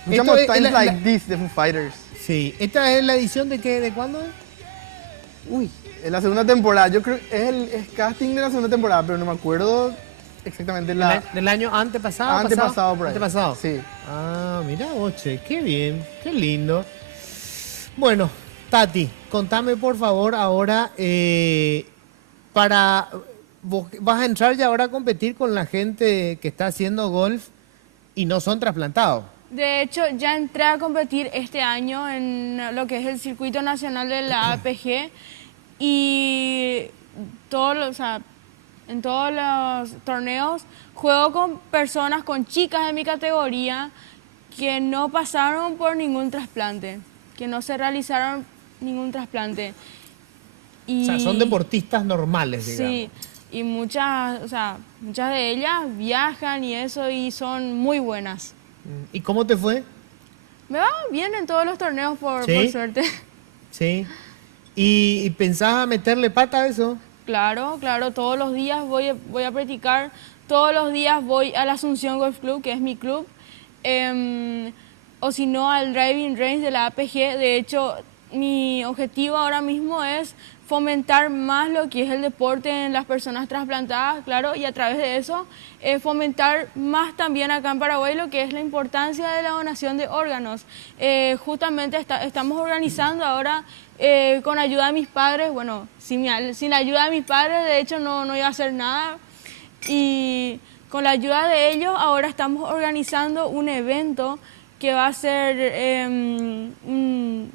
Escuchamos Esto es Times Like This de Foo Fighters. Sí, ¿esta es la edición de qué? ¿De cuándo? Uy, es la segunda temporada. Yo creo que es casting de la segunda temporada, pero no me acuerdo exactamente ¿Del año antepasado? Antepasado por ahí. ¿Antepasado? Sí. Ah, mirá vos, che, qué bien, qué lindo. Bueno, Tati, contame por favor ahora, vos vas a entrar ya ahora a competir con la gente que está haciendo golf y no son trasplantados. De hecho, ya entré a competir este año en lo que es el circuito nacional de la APG y en todos los torneos juego con personas, con chicas de mi categoría que no pasaron por ningún trasplante, que no se realizaron ningún trasplante. Y, o sea, son deportistas normales, digamos. Sí, y muchas de ellas viajan y eso y son muy buenas. ¿Y cómo te fue? Me va bien en todos los torneos, por suerte. Sí. ¿Y pensás meterle pata a eso? Claro, todos los días voy a practicar, todos los días voy al Asunción Golf Club, que es mi club, o si no al Driving Range de la APG. De hecho, mi objetivo ahora mismo es fomentar más lo que es el deporte en las personas trasplantadas, claro, y a través de eso fomentar más también acá en Paraguay lo que es la importancia de la donación de órganos. Justamente estamos organizando ahora con ayuda de mis padres, bueno, sin la ayuda de mis padres de hecho no iba a hacer nada, y con la ayuda de ellos ahora estamos organizando un evento que va a ser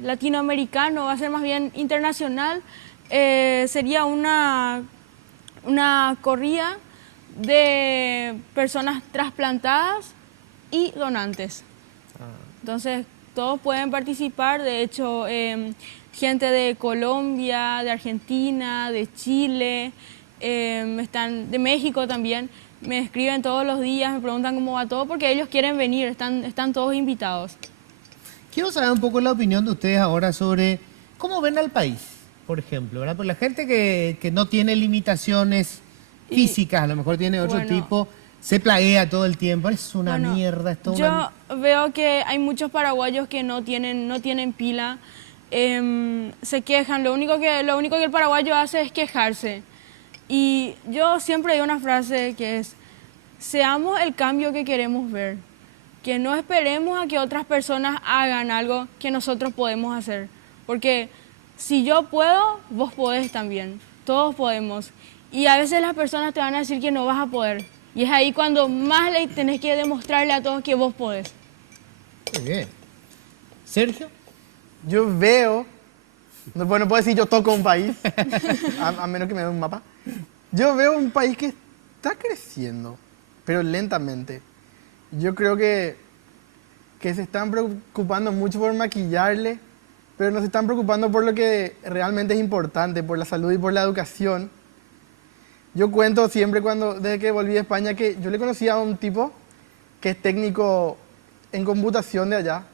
latinoamericano, va a ser más bien internacional. Sería una corrida de personas trasplantadas y donantes. Entonces, todos pueden participar. De hecho, gente de Colombia, de Argentina, de Chile, están de México también. Me escriben todos los días, me preguntan cómo va todo, porque ellos quieren venir, están todos invitados. Quiero saber un poco la opinión de ustedes ahora sobre cómo ven al país, por ejemplo, ¿verdad? Pues la gente que no tiene limitaciones físicas, a lo mejor tiene otro tipo, se plaguea todo el tiempo, es una mierda. Yo veo que hay muchos paraguayos que no tienen pila, se quejan, lo único que el paraguayo hace es quejarse. Y yo siempre digo una frase que es: seamos el cambio que queremos ver, que no esperemos a que otras personas hagan algo que nosotros podemos hacer, porque si yo puedo, vos podés también, todos podemos. Y a veces las personas te van a decir que no vas a poder, y es ahí cuando más le tenés que demostrarle a todos que vos podés. Muy bien. ¿Sergio? Yo veo, bueno, puedo decir yo toco un país, a menos que me dé un mapa. Yo veo un país que está creciendo, pero lentamente. Yo creo que se están preocupando mucho por maquillarle, pero no se están preocupando por lo que realmente es importante, por la salud y por la educación. Yo cuento siempre desde que volví de España, que yo le conocí a un tipo que es técnico en computación de allá,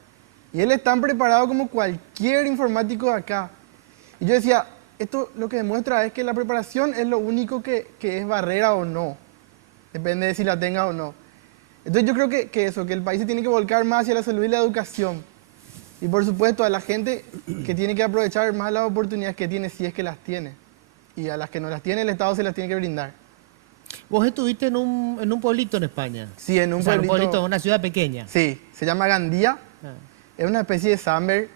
y él es tan preparado como cualquier informático de acá. Y yo decía, esto lo que demuestra es que la preparación es lo único que es barrera o no. Depende de si la tenga o no. Entonces yo creo que el país se tiene que volcar más hacia la salud y la educación. Y por supuesto a la gente que tiene que aprovechar más las oportunidades que tiene, si es que las tiene. Y a las que no las tiene, el Estado se las tiene que brindar. Vos estuviste en un pueblito en España. Sí, en un pueblito, una ciudad pequeña. Sí, se llama Gandía. Es una especie de Samber,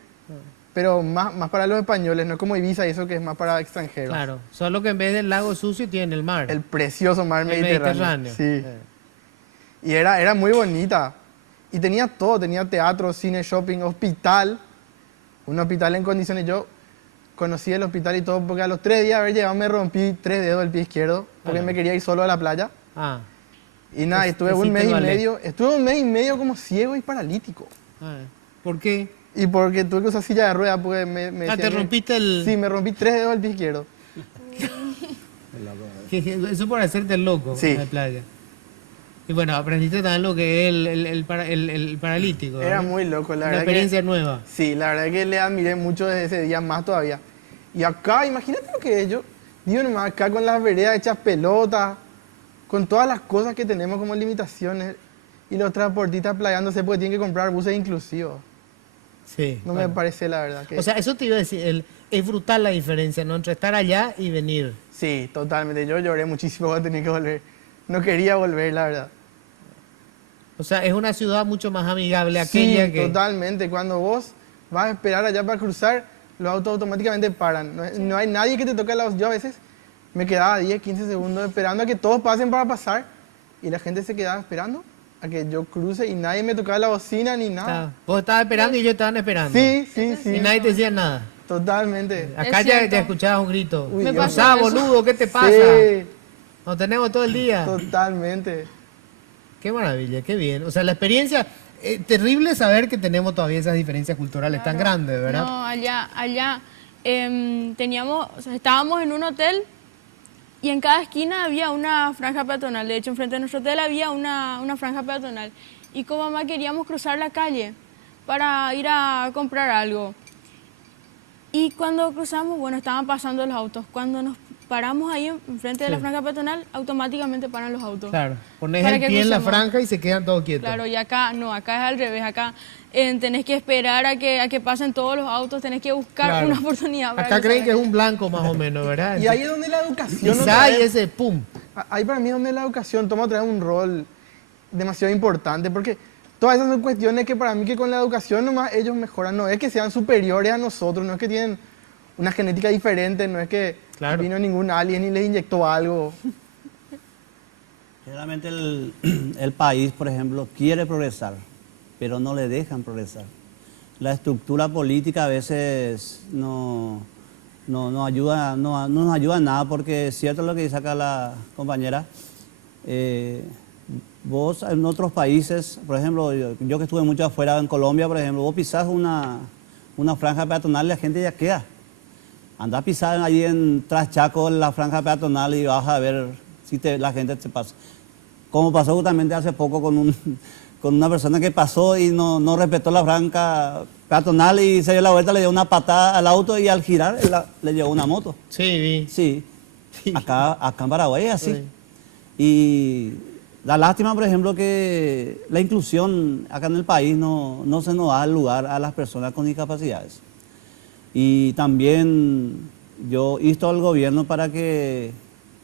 pero más para los españoles, no es como Ibiza y eso que es más para extranjeros. Claro, solo que en vez del lago sucio tiene el mar. El precioso mar Mediterráneo. Sí. Sí. Y era muy bonita. Y tenía todo, tenía teatro, cine, shopping, hospital. Un hospital en condiciones. Yo conocí el hospital y todo porque a los 3 días de haber llegado me rompí 3 dedos del pie izquierdo porque me quería ir solo a la playa. Y nada, estuve un mes y medio como ciego y paralítico. ¿Por qué? Y porque tuve que usar silla de ruedas porque ¿te rompiste el...? Sí, me rompí 3 dedos del pie izquierdo. Eso por hacerte el loco en la playa. Y bueno, aprendiste también lo que es el paralítico. Era muy loco, la verdad. Una experiencia nueva. Sí, la verdad que le admiré mucho desde ese día, más todavía. Y acá, imagínate lo que es yo. Digo nomás, acá con las veredas hechas pelotas, con todas las cosas que tenemos como limitaciones, y los transportistas playándose porque tienen que comprar buses inclusivos. Sí. No me parece, la verdad. O sea, eso te iba a decir, es brutal la diferencia, ¿no? Entre estar allá y venir. Sí, totalmente. Yo lloré muchísimo cuando tenía que volver. No quería volver, la verdad. O sea, es una ciudad mucho más amigable aquella que... Sí, totalmente. Cuando vos vas a esperar allá para cruzar, los autos automáticamente paran. No hay nadie que te toque la... Yo a veces me quedaba 10, 15 segundos esperando a que todos pasen para pasar y la gente se quedaba esperando a que yo cruce y nadie me tocaba la bocina ni nada. Vos estabas esperando y ellos estaban esperando. Sí. Y nadie te decía nada. Totalmente. Acá ya escuchabas un grito. Uy, me pasaba, boludo, ¿qué te pasa? Sí. Nos tenemos todo el día. Totalmente. Qué maravilla, qué bien. O sea, la experiencia, terrible saber que tenemos todavía esas diferencias culturales tan grandes, ¿verdad? No, allá estábamos en un hotel y en cada esquina había una franja peatonal. De hecho, enfrente de nuestro hotel había una franja peatonal. Y con mamá queríamos cruzar la calle para ir a comprar algo. Y cuando cruzamos, bueno, estaban pasando los autos. Cuando nos paramos ahí enfrente de la franja peatonal, automáticamente paran los autos. Claro, pones el pie en la franja y se quedan todos quietos. Claro, y acá no, acá es al revés. Acá tenés que esperar a que pasen todos los autos, tenés que buscar una oportunidad. Para acá creen que es un blanco más o menos, ¿verdad? Y ahí es donde la educación... Quizá y ese pum. Ahí para mí es donde la educación toma otra vez un rol demasiado importante, porque todas esas son cuestiones que para mí que con la educación nomás ellos mejoran. No es que sean superiores a nosotros, no es que tienen una genética diferente, no es que vino ningún alien y les inyectó algo. Generalmente el país, por ejemplo, quiere progresar, pero no le dejan progresar. La estructura política a veces no nos ayuda, no nos ayuda en nada, porque es cierto lo que dice acá la compañera. Vos en otros países, por ejemplo, yo que estuve mucho afuera en Colombia, por ejemplo, vos pisás una franja peatonal y la gente ya queda. Andá a pisar ahí en Traschaco en la franja peatonal y vas a ver si la gente te pasa. Como pasó justamente hace poco con una persona que pasó y no respetó la franja peatonal y se dio la vuelta, le dio una patada al auto y al girar le llevó una moto. Sí, vi. Sí. Acá en Paraguay es así. Sí. Y da lástima, por ejemplo, que la inclusión acá en el país no se nos da el lugar a las personas con discapacidades. Y también yo insto al gobierno para que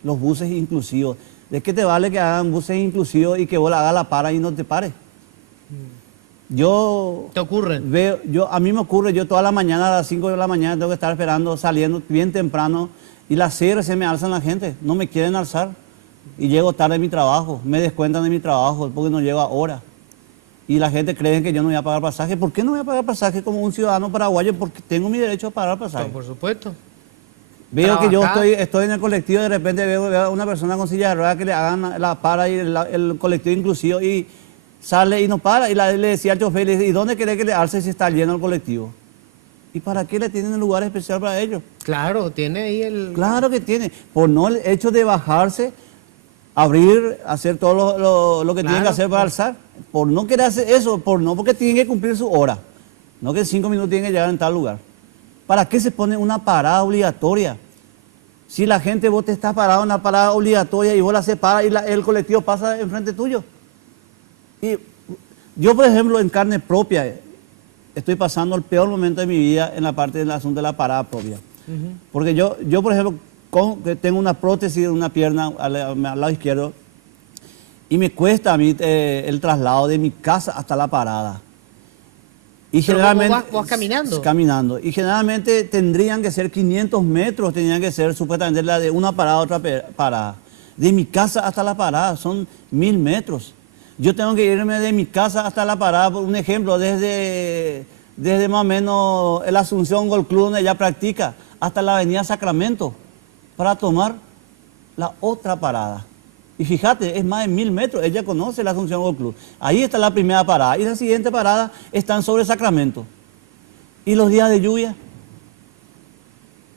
los buses inclusivos, ¿de qué te vale que hagan buses inclusivos y que vos hagas la para y no te pares? ¿Te ocurre? A mí me ocurre, yo toda la mañana, a las 5 de la mañana tengo que estar esperando, saliendo bien temprano, y las 6 se me alzan la gente, no me quieren alzar. Y llego tarde a mi trabajo, me descuentan de mi trabajo porque no llego a hora. Y la gente cree que yo no voy a pagar pasaje. ¿Por qué no voy a pagar pasaje como un ciudadano paraguayo? Porque tengo mi derecho a pagar pasaje. No, por supuesto. Veo que yo estoy en el colectivo y de repente veo a una persona con silla de ruedas que le hagan la para y el colectivo inclusivo y sale y no para. Y le decía al chofer, le dice, ¿y dónde quiere que le alce si está lleno el colectivo? ¿Y para qué le tienen un lugar especial para ellos? Claro, tiene ahí el... Claro que tiene. Por no el hecho de bajarse, abrir, hacer todo lo que tienen que hacer para alzar. Por no querer hacer eso, porque tienen que cumplir su hora. No que en 5 minutos tienen que llegar en tal lugar. ¿Para qué se pone una parada obligatoria? Si la gente, vos te estás parado en una parada obligatoria y vos la separas y el colectivo pasa enfrente tuyo. Y yo, por ejemplo, en carne propia, estoy pasando el peor momento de mi vida en la parte del asunto de la parada propia. Porque yo, por ejemplo, que tengo una prótesis de una pierna al lado izquierdo y me cuesta a mí el traslado de mi casa hasta la parada. Y generalmente ¿Vos caminando? Caminando. Y generalmente tendrían que ser 500 metros, tendrían que ser supuestamente la de una parada a otra parada. De mi casa hasta la parada son 1000 metros. Yo tengo que irme de mi casa hasta la parada, por un ejemplo, desde más o menos el Asunción Golf Club donde ella practica, hasta la avenida Sacramento, para tomar la otra parada. Y fíjate, es más de 1000 metros, ella conoce la Asunción Golf Club. Ahí está la primera parada y la siguiente parada están sobre Sacramento. ¿Y los días de lluvia?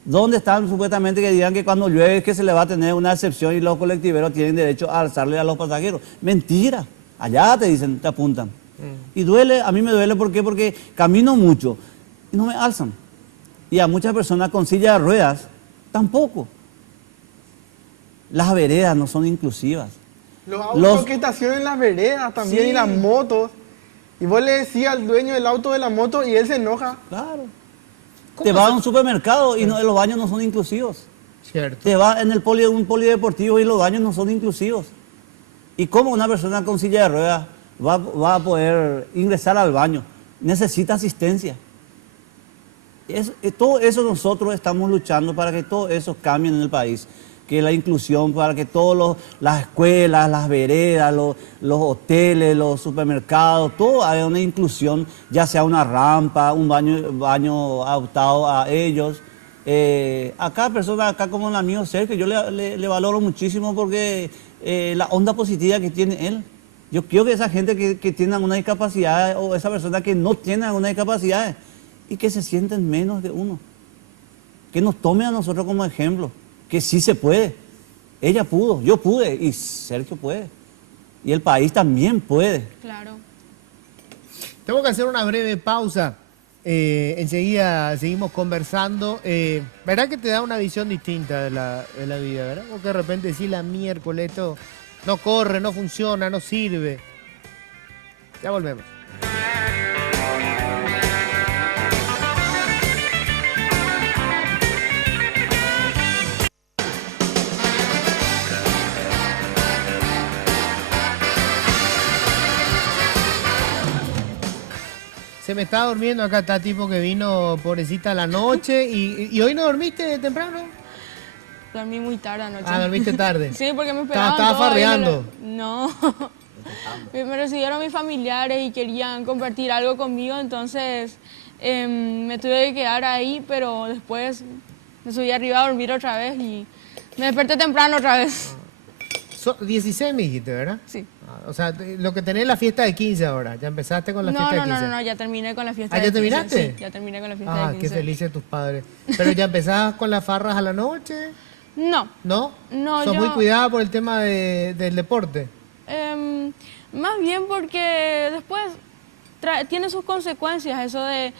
¿Dónde están supuestamente que digan que cuando llueve es que se le va a tener una excepción y los colectiveros tienen derecho a alzarle a los pasajeros? Mentira, allá te dicen, te apuntan. Y duele, a mí me duele ¿por qué? Porque camino mucho y no me alzan. Y a muchas personas con silla de ruedas tampoco. Las veredas no son inclusivas. Los autos que estacionan en las veredas también, y las motos. Y vos le decías al dueño del auto de la moto y él se enoja. Claro. Te vas a un supermercado y los baños no son inclusivos. Cierto. Te vas en un polideportivo y los baños no son inclusivos. ¿Y cómo una persona con silla de ruedas va a poder ingresar al baño? Necesita asistencia. Todo eso nosotros estamos luchando para que todo eso cambie en el país. Que la inclusión, para que todas las escuelas, las veredas, los hoteles, los supermercados, todo haya una inclusión, ya sea una rampa, un baño adaptado a ellos. Acá personas, acá como el amigo Sergio, yo le valoro muchísimo porque la onda positiva que tiene él. Yo quiero que esa gente que tiene alguna discapacidad o esa persona que no tiene alguna discapacidad y que se sienten menos de uno, que nos tome a nosotros como ejemplo. Que sí se puede. Ella pudo, yo pude y Sergio puede. Y el país también puede. Claro. Tengo que hacer una breve pausa. Enseguida seguimos conversando. ¿Verdad que te da una visión distinta de la vida, verdad? Porque de repente decís la miércoles, esto no corre, no funciona, no sirve. Ya volvemos. Se me está durmiendo acá, está tipo que vino pobrecita a la noche y hoy no dormiste temprano. Dormí muy tarde anoche. Ah, dormiste tarde. Sí, porque me esperaban Estaba todos ahí en farreando. No. Me recibieron mis familiares y querían compartir algo conmigo, entonces me tuve que quedar ahí, pero después me subí arriba a dormir otra vez y me desperté temprano otra vez. 16 me dijiste, ¿verdad? Sí. O sea, lo que tenés es la fiesta de 15 ahora. ¿Ya empezaste con la fiesta de 15? No, ya terminé con la fiesta ¿Ah, de ya 15. terminaste? Sí, ya terminé con la fiesta de 15. Ah, qué felices tus padres. ¿Pero ya empezás con las farras a la noche? No. ¿No? No, ¿Sos yo... muy cuidada por el tema del deporte? Más bien porque después tiene sus consecuencias eso de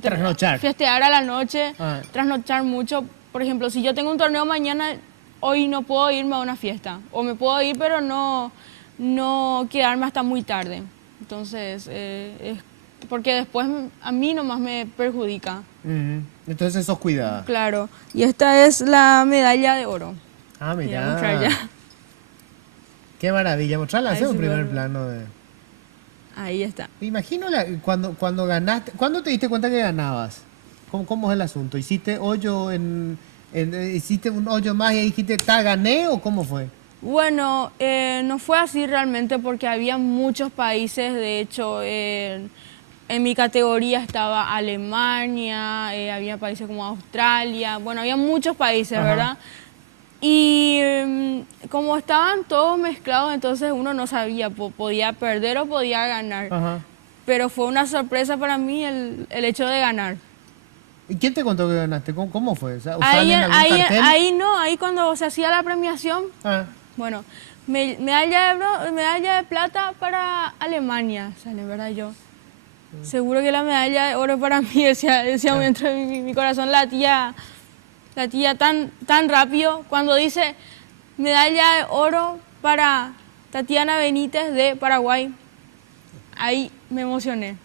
trasnochar. Festear a la noche, trasnochar mucho. Por ejemplo, si yo tengo un torneo mañana, hoy no puedo irme a una fiesta. O me puedo ir, pero no quedarme hasta muy tarde. Entonces, es porque después a mí nomás me perjudica. Entonces sos cuidada. Claro. Y esta es la medalla de oro. Ah, mira. Voy a mostrar ya. Qué maravilla. Mostrarla, hacer un primer plano de... Ahí está. Me imagino cuando ganaste... ¿Cuándo te diste cuenta que ganabas? ¿Cómo es el asunto? ¿Hiciste hoyo hiciste un hoyo más y dijiste, gané o cómo fue? Bueno, no fue así realmente porque había muchos países, de hecho, en mi categoría estaba Alemania, había países como Australia, bueno, había muchos países, ¿verdad? Y como estaban todos mezclados, entonces uno no sabía, podía perder o podía ganar. Pero fue una sorpresa para mí el hecho de ganar. ¿Y quién te contó que ganaste? ¿Cómo fue? O sea, ahí cuando se hacía la premiación, bueno, medalla de plata para Alemania, sale, ¿verdad? Yo. Seguro que la medalla de oro para mí, decía dentro de mi corazón, latía tan rápido. Cuando dice medalla de oro para Tatiana Benítez de Paraguay, ahí me emocioné.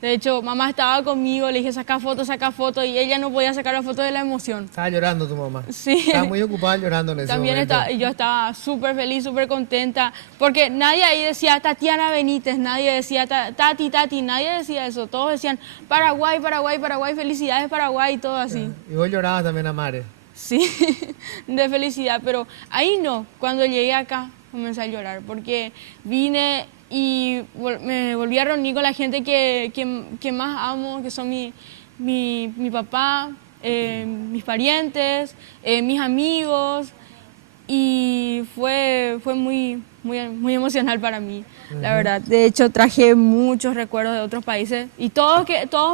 De hecho, mamá estaba conmigo, le dije saca foto y ella no podía sacar la foto de la emoción. Estaba llorando tu mamá. Sí. Estaba muy ocupada llorando en ese momento. Yo estaba súper feliz, súper contenta, porque nadie ahí decía Tatiana Benítez, nadie decía Tati, nadie decía eso. Todos decían Paraguay, felicidades Paraguay y todo así. Y vos llorabas también a Mare. Sí, de felicidad, pero ahí no. Cuando llegué acá comencé a llorar, porque vine y me volví a reunir con la gente que más amo, que son mi papá, mis parientes, mis amigos, y fue muy emocional para mí, la verdad. De hecho, traje muchos recuerdos de otros países y todos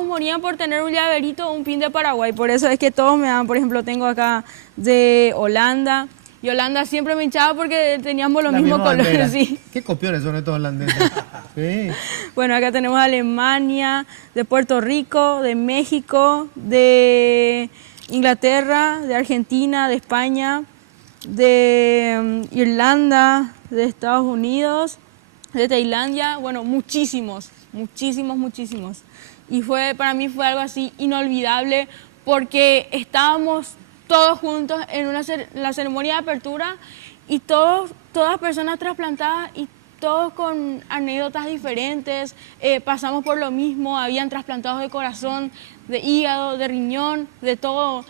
morían por tener un llaverito o un pin de Paraguay. Por eso es que todos me dan, por ejemplo, tengo acá de Holanda. Y Holanda siempre me hinchaba porque teníamos los mismos colores. Sí. Qué copiones son estos holandeses. Sí. Bueno, acá tenemos Alemania, de Puerto Rico, de México, de Inglaterra, de Argentina, de España, de Irlanda, de Estados Unidos, de Tailandia. Bueno, muchísimos. Y para mí fue algo así inolvidable porque estábamos todos juntos en la ceremonia de apertura y todas personas trasplantadas y todos con anécdotas diferentes, pasamos por lo mismo, habían trasplantados de corazón, de hígado, de riñón, de todo,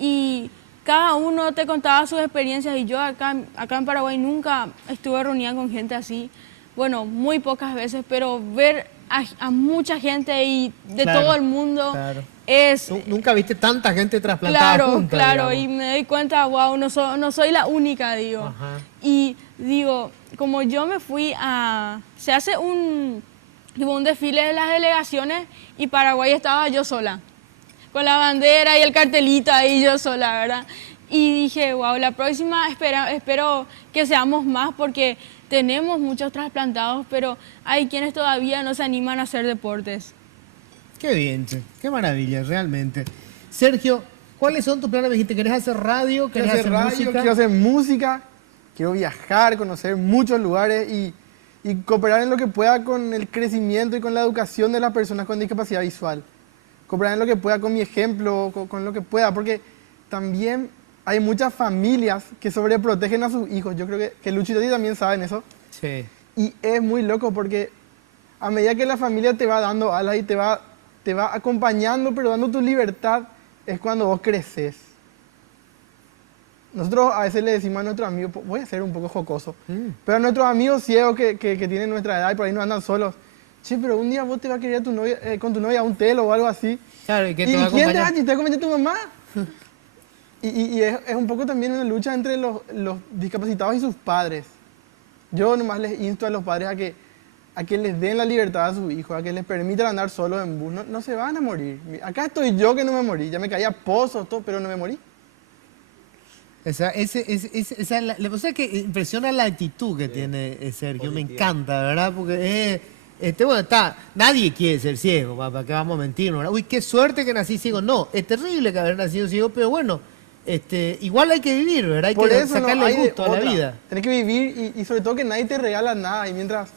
y cada uno te contaba sus experiencias y yo acá en Paraguay nunca estuve reunida con gente así, bueno, muy pocas veces, pero ver a mucha gente y de todo el mundo. Claro. Es... Nunca viste tanta gente trasplantada junta, Claro, digamos. y me doy cuenta, wow, no soy la única, digo. Ajá. Y digo, como yo me fui se hace un desfile de las delegaciones y Paraguay estaba yo sola, con la bandera y el cartelito ahí yo sola, ¿verdad? Y dije, wow, la próxima espero que seamos más porque tenemos muchos trasplantados, pero hay quienes todavía no se animan a hacer deportes. Qué bien, che. Qué maravilla, realmente. Sergio, ¿cuáles son tus planes? Me dijiste, ¿querés hacer radio? ¿Querés hacer música? Quiero hacer música, quiero viajar, conocer muchos lugares y cooperar en lo que pueda con el crecimiento y con la educación de las personas con discapacidad visual. Cooperar en lo que pueda con mi ejemplo, con lo que pueda, porque también hay muchas familias que sobreprotegen a sus hijos. Yo creo que Lucho y Tati también saben eso. Sí. Y es muy loco porque a medida que la familia te va dando alas y te va acompañando, pero dando tu libertad, es cuando vos creces. nosotros a veces le decimos a nuestros amigos, voy a ser un poco jocoso, pero a nuestros amigos ciegos que tienen nuestra edad y por ahí no andan solos, che, pero un día vos te vas a querer a tu novia, con tu novia a un telo o algo así. Claro, ¿y quién te va a acompañar? ¿Te va a acompañar tu mamá? y es un poco también una lucha entre los discapacitados y sus padres. Yo nomás les insto a los padres a que les den la libertad a sus hijos, a que les permitan andar solos en bus. No se van a morir. Acá estoy yo que no me morí. Ya me caía pozos, todo, pero no me morí. O sea, o sea que impresiona la actitud que tiene Sergio. Me encanta, ¿verdad? Porque nadie quiere ser ciego, ¿para qué vamos a mentir? ¿Verdad? Uy, qué suerte que nací ciego. No, es terrible que haber nacido ciego, pero bueno, igual hay que vivir, ¿verdad? Hay Por que eso sacarle gusto a la vida. Tenés que vivir y sobre todo que nadie te regala nada. Y mientras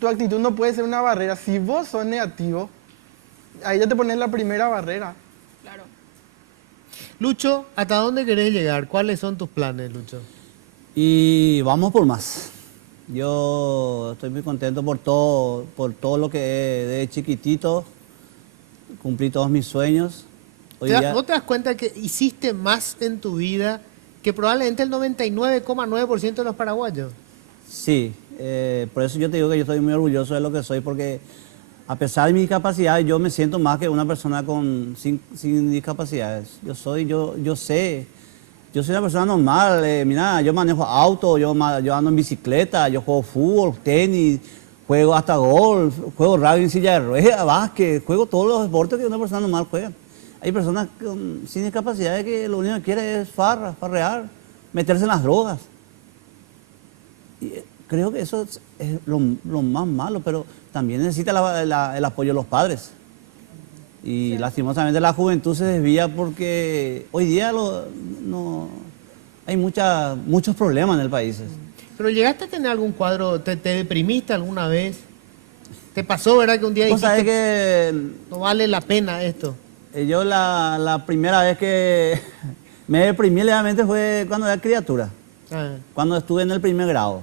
tu actitud no puede ser una barrera, si vos sos negativo, ahí ya te pones la primera barrera. Claro. Lucho, ¿hasta dónde querés llegar? ¿Cuáles son tus planes, Lucho? Y vamos por más. Yo estoy muy contento por todo lo que de chiquitito cumplí todos mis sueños. ¿Vos te das cuenta que hiciste más en tu vida que probablemente el 99,9% de los paraguayos? Sí, por eso yo te digo que yo estoy muy orgulloso de lo que soy, porque a pesar de mi discapacidad, yo me siento más que una persona sin discapacidades. Yo soy una persona normal. Mira, yo manejo auto, yo ando en bicicleta, yo juego fútbol, tenis, juego hasta golf, juego rugby en silla de ruedas, básquet, juego todos los deportes que una persona normal juega. Hay personas sin discapacidades que lo único que quieren es farrear, meterse en las drogas. Y creo que eso es lo más malo, pero también necesita el apoyo de los padres. Y sí, lastimosamente la juventud se desvía porque hoy día hay muchos problemas en el país. ¿Pero llegaste a tener algún cuadro, te deprimiste alguna vez? ¿Te pasó, verdad, que un día dijiste que no vale la pena esto? Yo la primera vez que me deprimí levemente fue cuando era criatura, cuando estuve en el primer grado.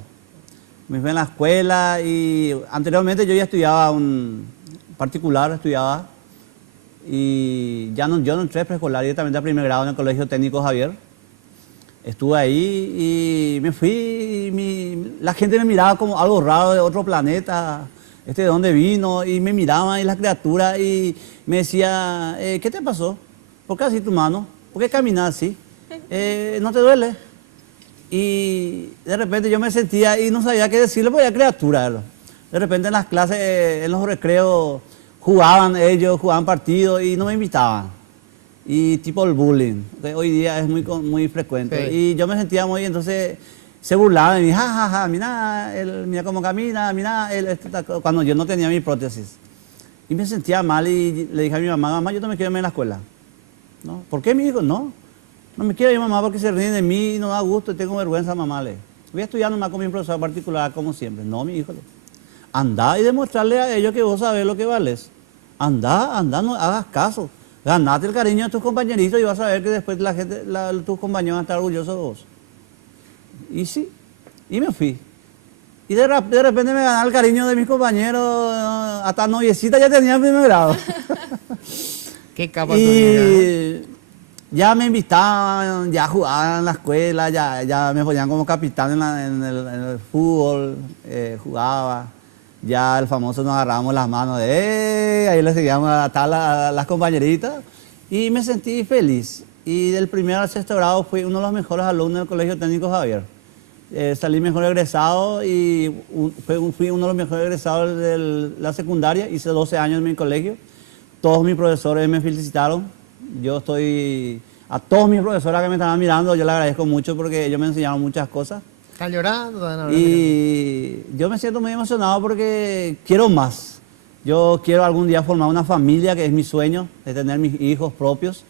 Me fui en la escuela y anteriormente yo ya estudiaba un particular, y yo no entré a preescolar, directamente a primer grado en el Colegio Técnico Javier. Estuve ahí y me fui, y la gente me miraba como algo raro de otro planeta, ¿de dónde vino? Y me miraban y las criaturas y me decía, ¿qué te pasó? ¿Por qué así tu mano? ¿Por qué caminas así? ¿No te duele? Y de repente yo me sentía y no sabía qué decirle porque era criatura. De repente en las clases, en los recreos, jugaban partidos y no me invitaban. Y tipo el bullying, que hoy día es muy frecuente. Sí. Y yo me sentía entonces se burlaban de mí, jajaja, mira cómo camina, cuando yo no tenía mi prótesis. Y me sentía mal y le dije a mi mamá, yo no me quiero ir a la escuela. ¿No? ¿Por qué, mi hijo? No me quiero ir, mamá, porque se ríen de mí y no da gusto y tengo vergüenza, mamá. Voy a estudiar nomás con mi profesor particular, como siempre. No, mi hijo. Anda y demostrarle a ellos que vos sabés lo que vales. Anda, no hagas caso. Ganate el cariño de tus compañeritos y vas a ver que después tus compañeros van a estar orgullosos de vos. Y sí, y me fui. Y de repente me ganaba el cariño de mis compañeros, hasta noviecita ya tenía en primer grado. Qué capacidad. Y ya me invitaban, ya jugaban en la escuela, ya me ponían como capitán en el fútbol, jugaba. Ya el famoso nos agarrábamos las manos ahí le seguíamos a las compañeritas y me sentí feliz. Y del primero al sexto grado fui uno de los mejores alumnos del Colegio Técnico Javier. Salí mejor egresado y fui uno de los mejores egresados de la secundaria. Hice 12 años en mi colegio. Todos mis profesores me felicitaron. A todos mis profesores que me estaban mirando, yo les agradezco mucho porque ellos me enseñaron muchas cosas. ¿Están llorando? Y yo me siento muy emocionado porque quiero más. Yo quiero algún día formar una familia, que es mi sueño, de tener mis hijos propios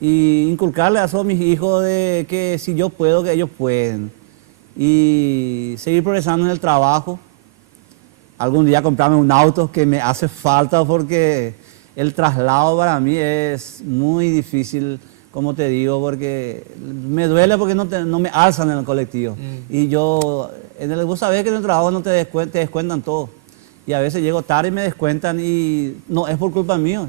y inculcarle a todos mis hijos de que si yo puedo, que ellos pueden. Y seguir progresando en el trabajo. Algún día comprarme un auto que me hace falta porque el traslado para mí es muy difícil, como te digo, porque me duele porque no me alzan en el colectivo. Y vos sabés que en el trabajo no te descuentan todo. Y a veces llego tarde y me descuentan y no es por culpa mía,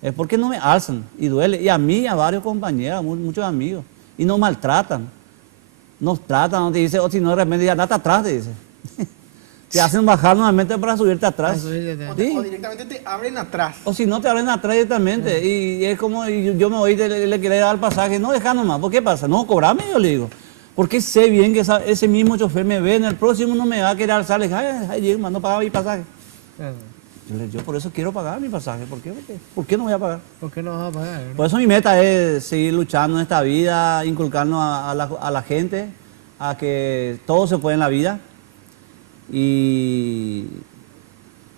es porque no me alzan y duele. Y a mí, a varios compañeros, muchos amigos. y nos maltratan. Nos tratan, no te dice, o si no de repente ya andate atrás, te dice. Te hacen bajar nuevamente para subirte atrás. O directamente te abren atrás. O si no, te abren atrás directamente. Y es como, yo me voy y le quiero dar el pasaje. No, deja nomás. ¿Por qué pasa? No, cobrame, yo le digo. Porque sé bien que ese mismo chofer me ve, en el próximo no me va a querer alzar. Le dije, ay, no pagaba mi pasaje. Yo por eso quiero pagar mi pasaje. ¿Por qué? ¿Por qué no voy a pagar? ¿Por qué no vas a pagar? ¿No? Por eso mi meta es seguir luchando en esta vida, inculcarnos a la gente, a que todo se puede en la vida. Y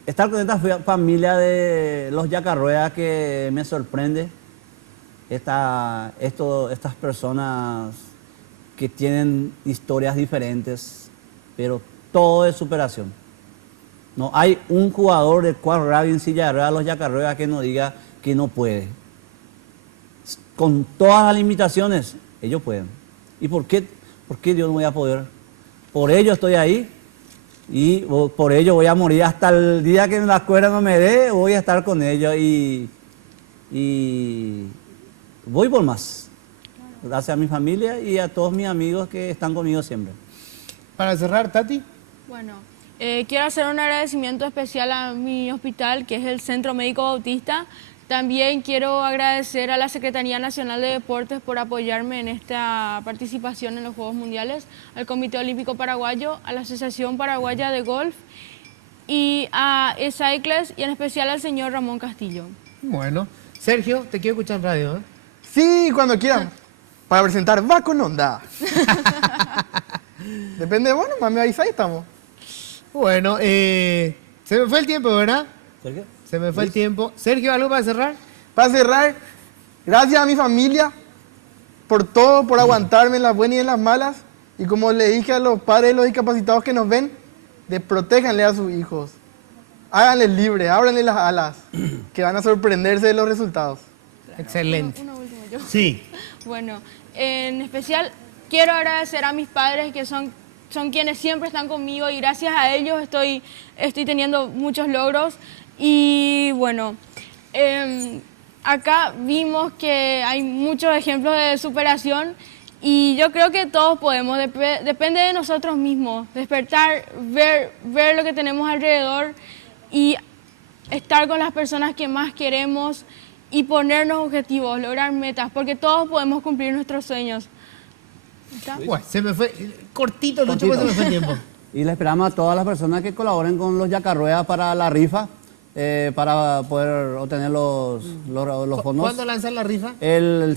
estar con esta familia de los Yacarrueas que me sorprende. Estas personas que tienen historias diferentes, pero todo es superación. No hay un jugador de quad rugby en silla de ruedas, los Yacarrueas, que no diga que no puede. Con todas las limitaciones, ellos pueden. ¿Y por qué yo no voy a poder? Por ello estoy ahí y por ello voy a morir. Hasta el día que la cuerda no me dé, voy a estar con ellos y voy por más. Gracias a mi familia y a todos mis amigos que están conmigo siempre. Para cerrar, Tati. Bueno, quiero hacer un agradecimiento especial a mi hospital, que es el Centro Médico Bautista. También quiero agradecer a la Secretaría Nacional de Deportes por apoyarme en esta participación en los Juegos Mundiales, al Comité Olímpico Paraguayo, a la Asociación Paraguaya de Golf y a E-Cycles y en especial al señor Ramón Castillo. Bueno, Sergio, te quiero escuchar en radio, ¿eh? Sí, cuando quieran. Para presentar Va con Onda. Depende, bueno, más me avisa, ahí estamos. Bueno, se me fue el tiempo, ¿verdad? ¿Sergio? Se me fue el tiempo. Sergio, ¿algo para cerrar? Para cerrar, gracias a mi familia por todo, por aguantarme en las buenas y en las malas. Y como le dije a los padres de los discapacitados que nos ven, protéjanle a sus hijos. Háganles libres, ábranle las alas, que van a sorprenderse de los resultados. Claro. Excelente. Uno último yo. Sí. Bueno, en especial quiero agradecer a mis padres que son quienes siempre están conmigo y gracias a ellos estoy teniendo muchos logros. Y bueno, acá vimos que hay muchos ejemplos de superación y yo creo que todos podemos, depende de nosotros mismos, despertar, ver lo que tenemos alrededor y estar con las personas que más queremos y ponernos objetivos, lograr metas, porque todos podemos cumplir nuestros sueños. Bueno, se me fue cortito, Lucho, porque se me fue el tiempo. Y le esperamos a todas las personas que colaboren con los Yacarrueas para la rifa, para poder obtener los fondos. ¿Cuándo lanzan la rifa? El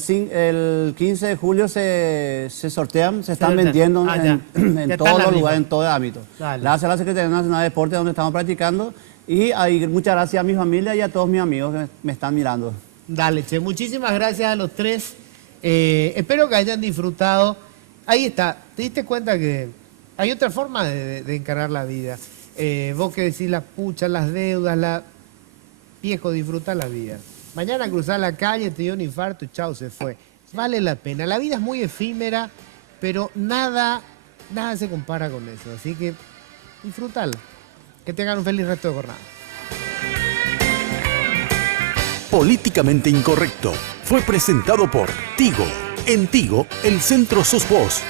15 de julio se sortean, se están vendiendo en todos los lugares, en todo el ámbito. Dale. Gracias a la Secretaría Nacional de Deportes donde estamos practicando y muchas gracias a mi familia y a todos mis amigos que me están mirando. Dale, che, muchísimas gracias a los tres. Espero que hayan disfrutado. Ahí está, te diste cuenta que hay otra forma de encarar la vida. Vos que decís las puchas, las deudas, viejo, disfruta la vida. Mañana cruzar la calle, te dio un infarto y chao, se fue. Vale la pena. La vida es muy efímera, pero nada se compara con eso. Así que disfrútala. Que tengan un feliz resto de jornada. Políticamente Incorrecto fue presentado por Tigo. En Tigo, el centro sos vos.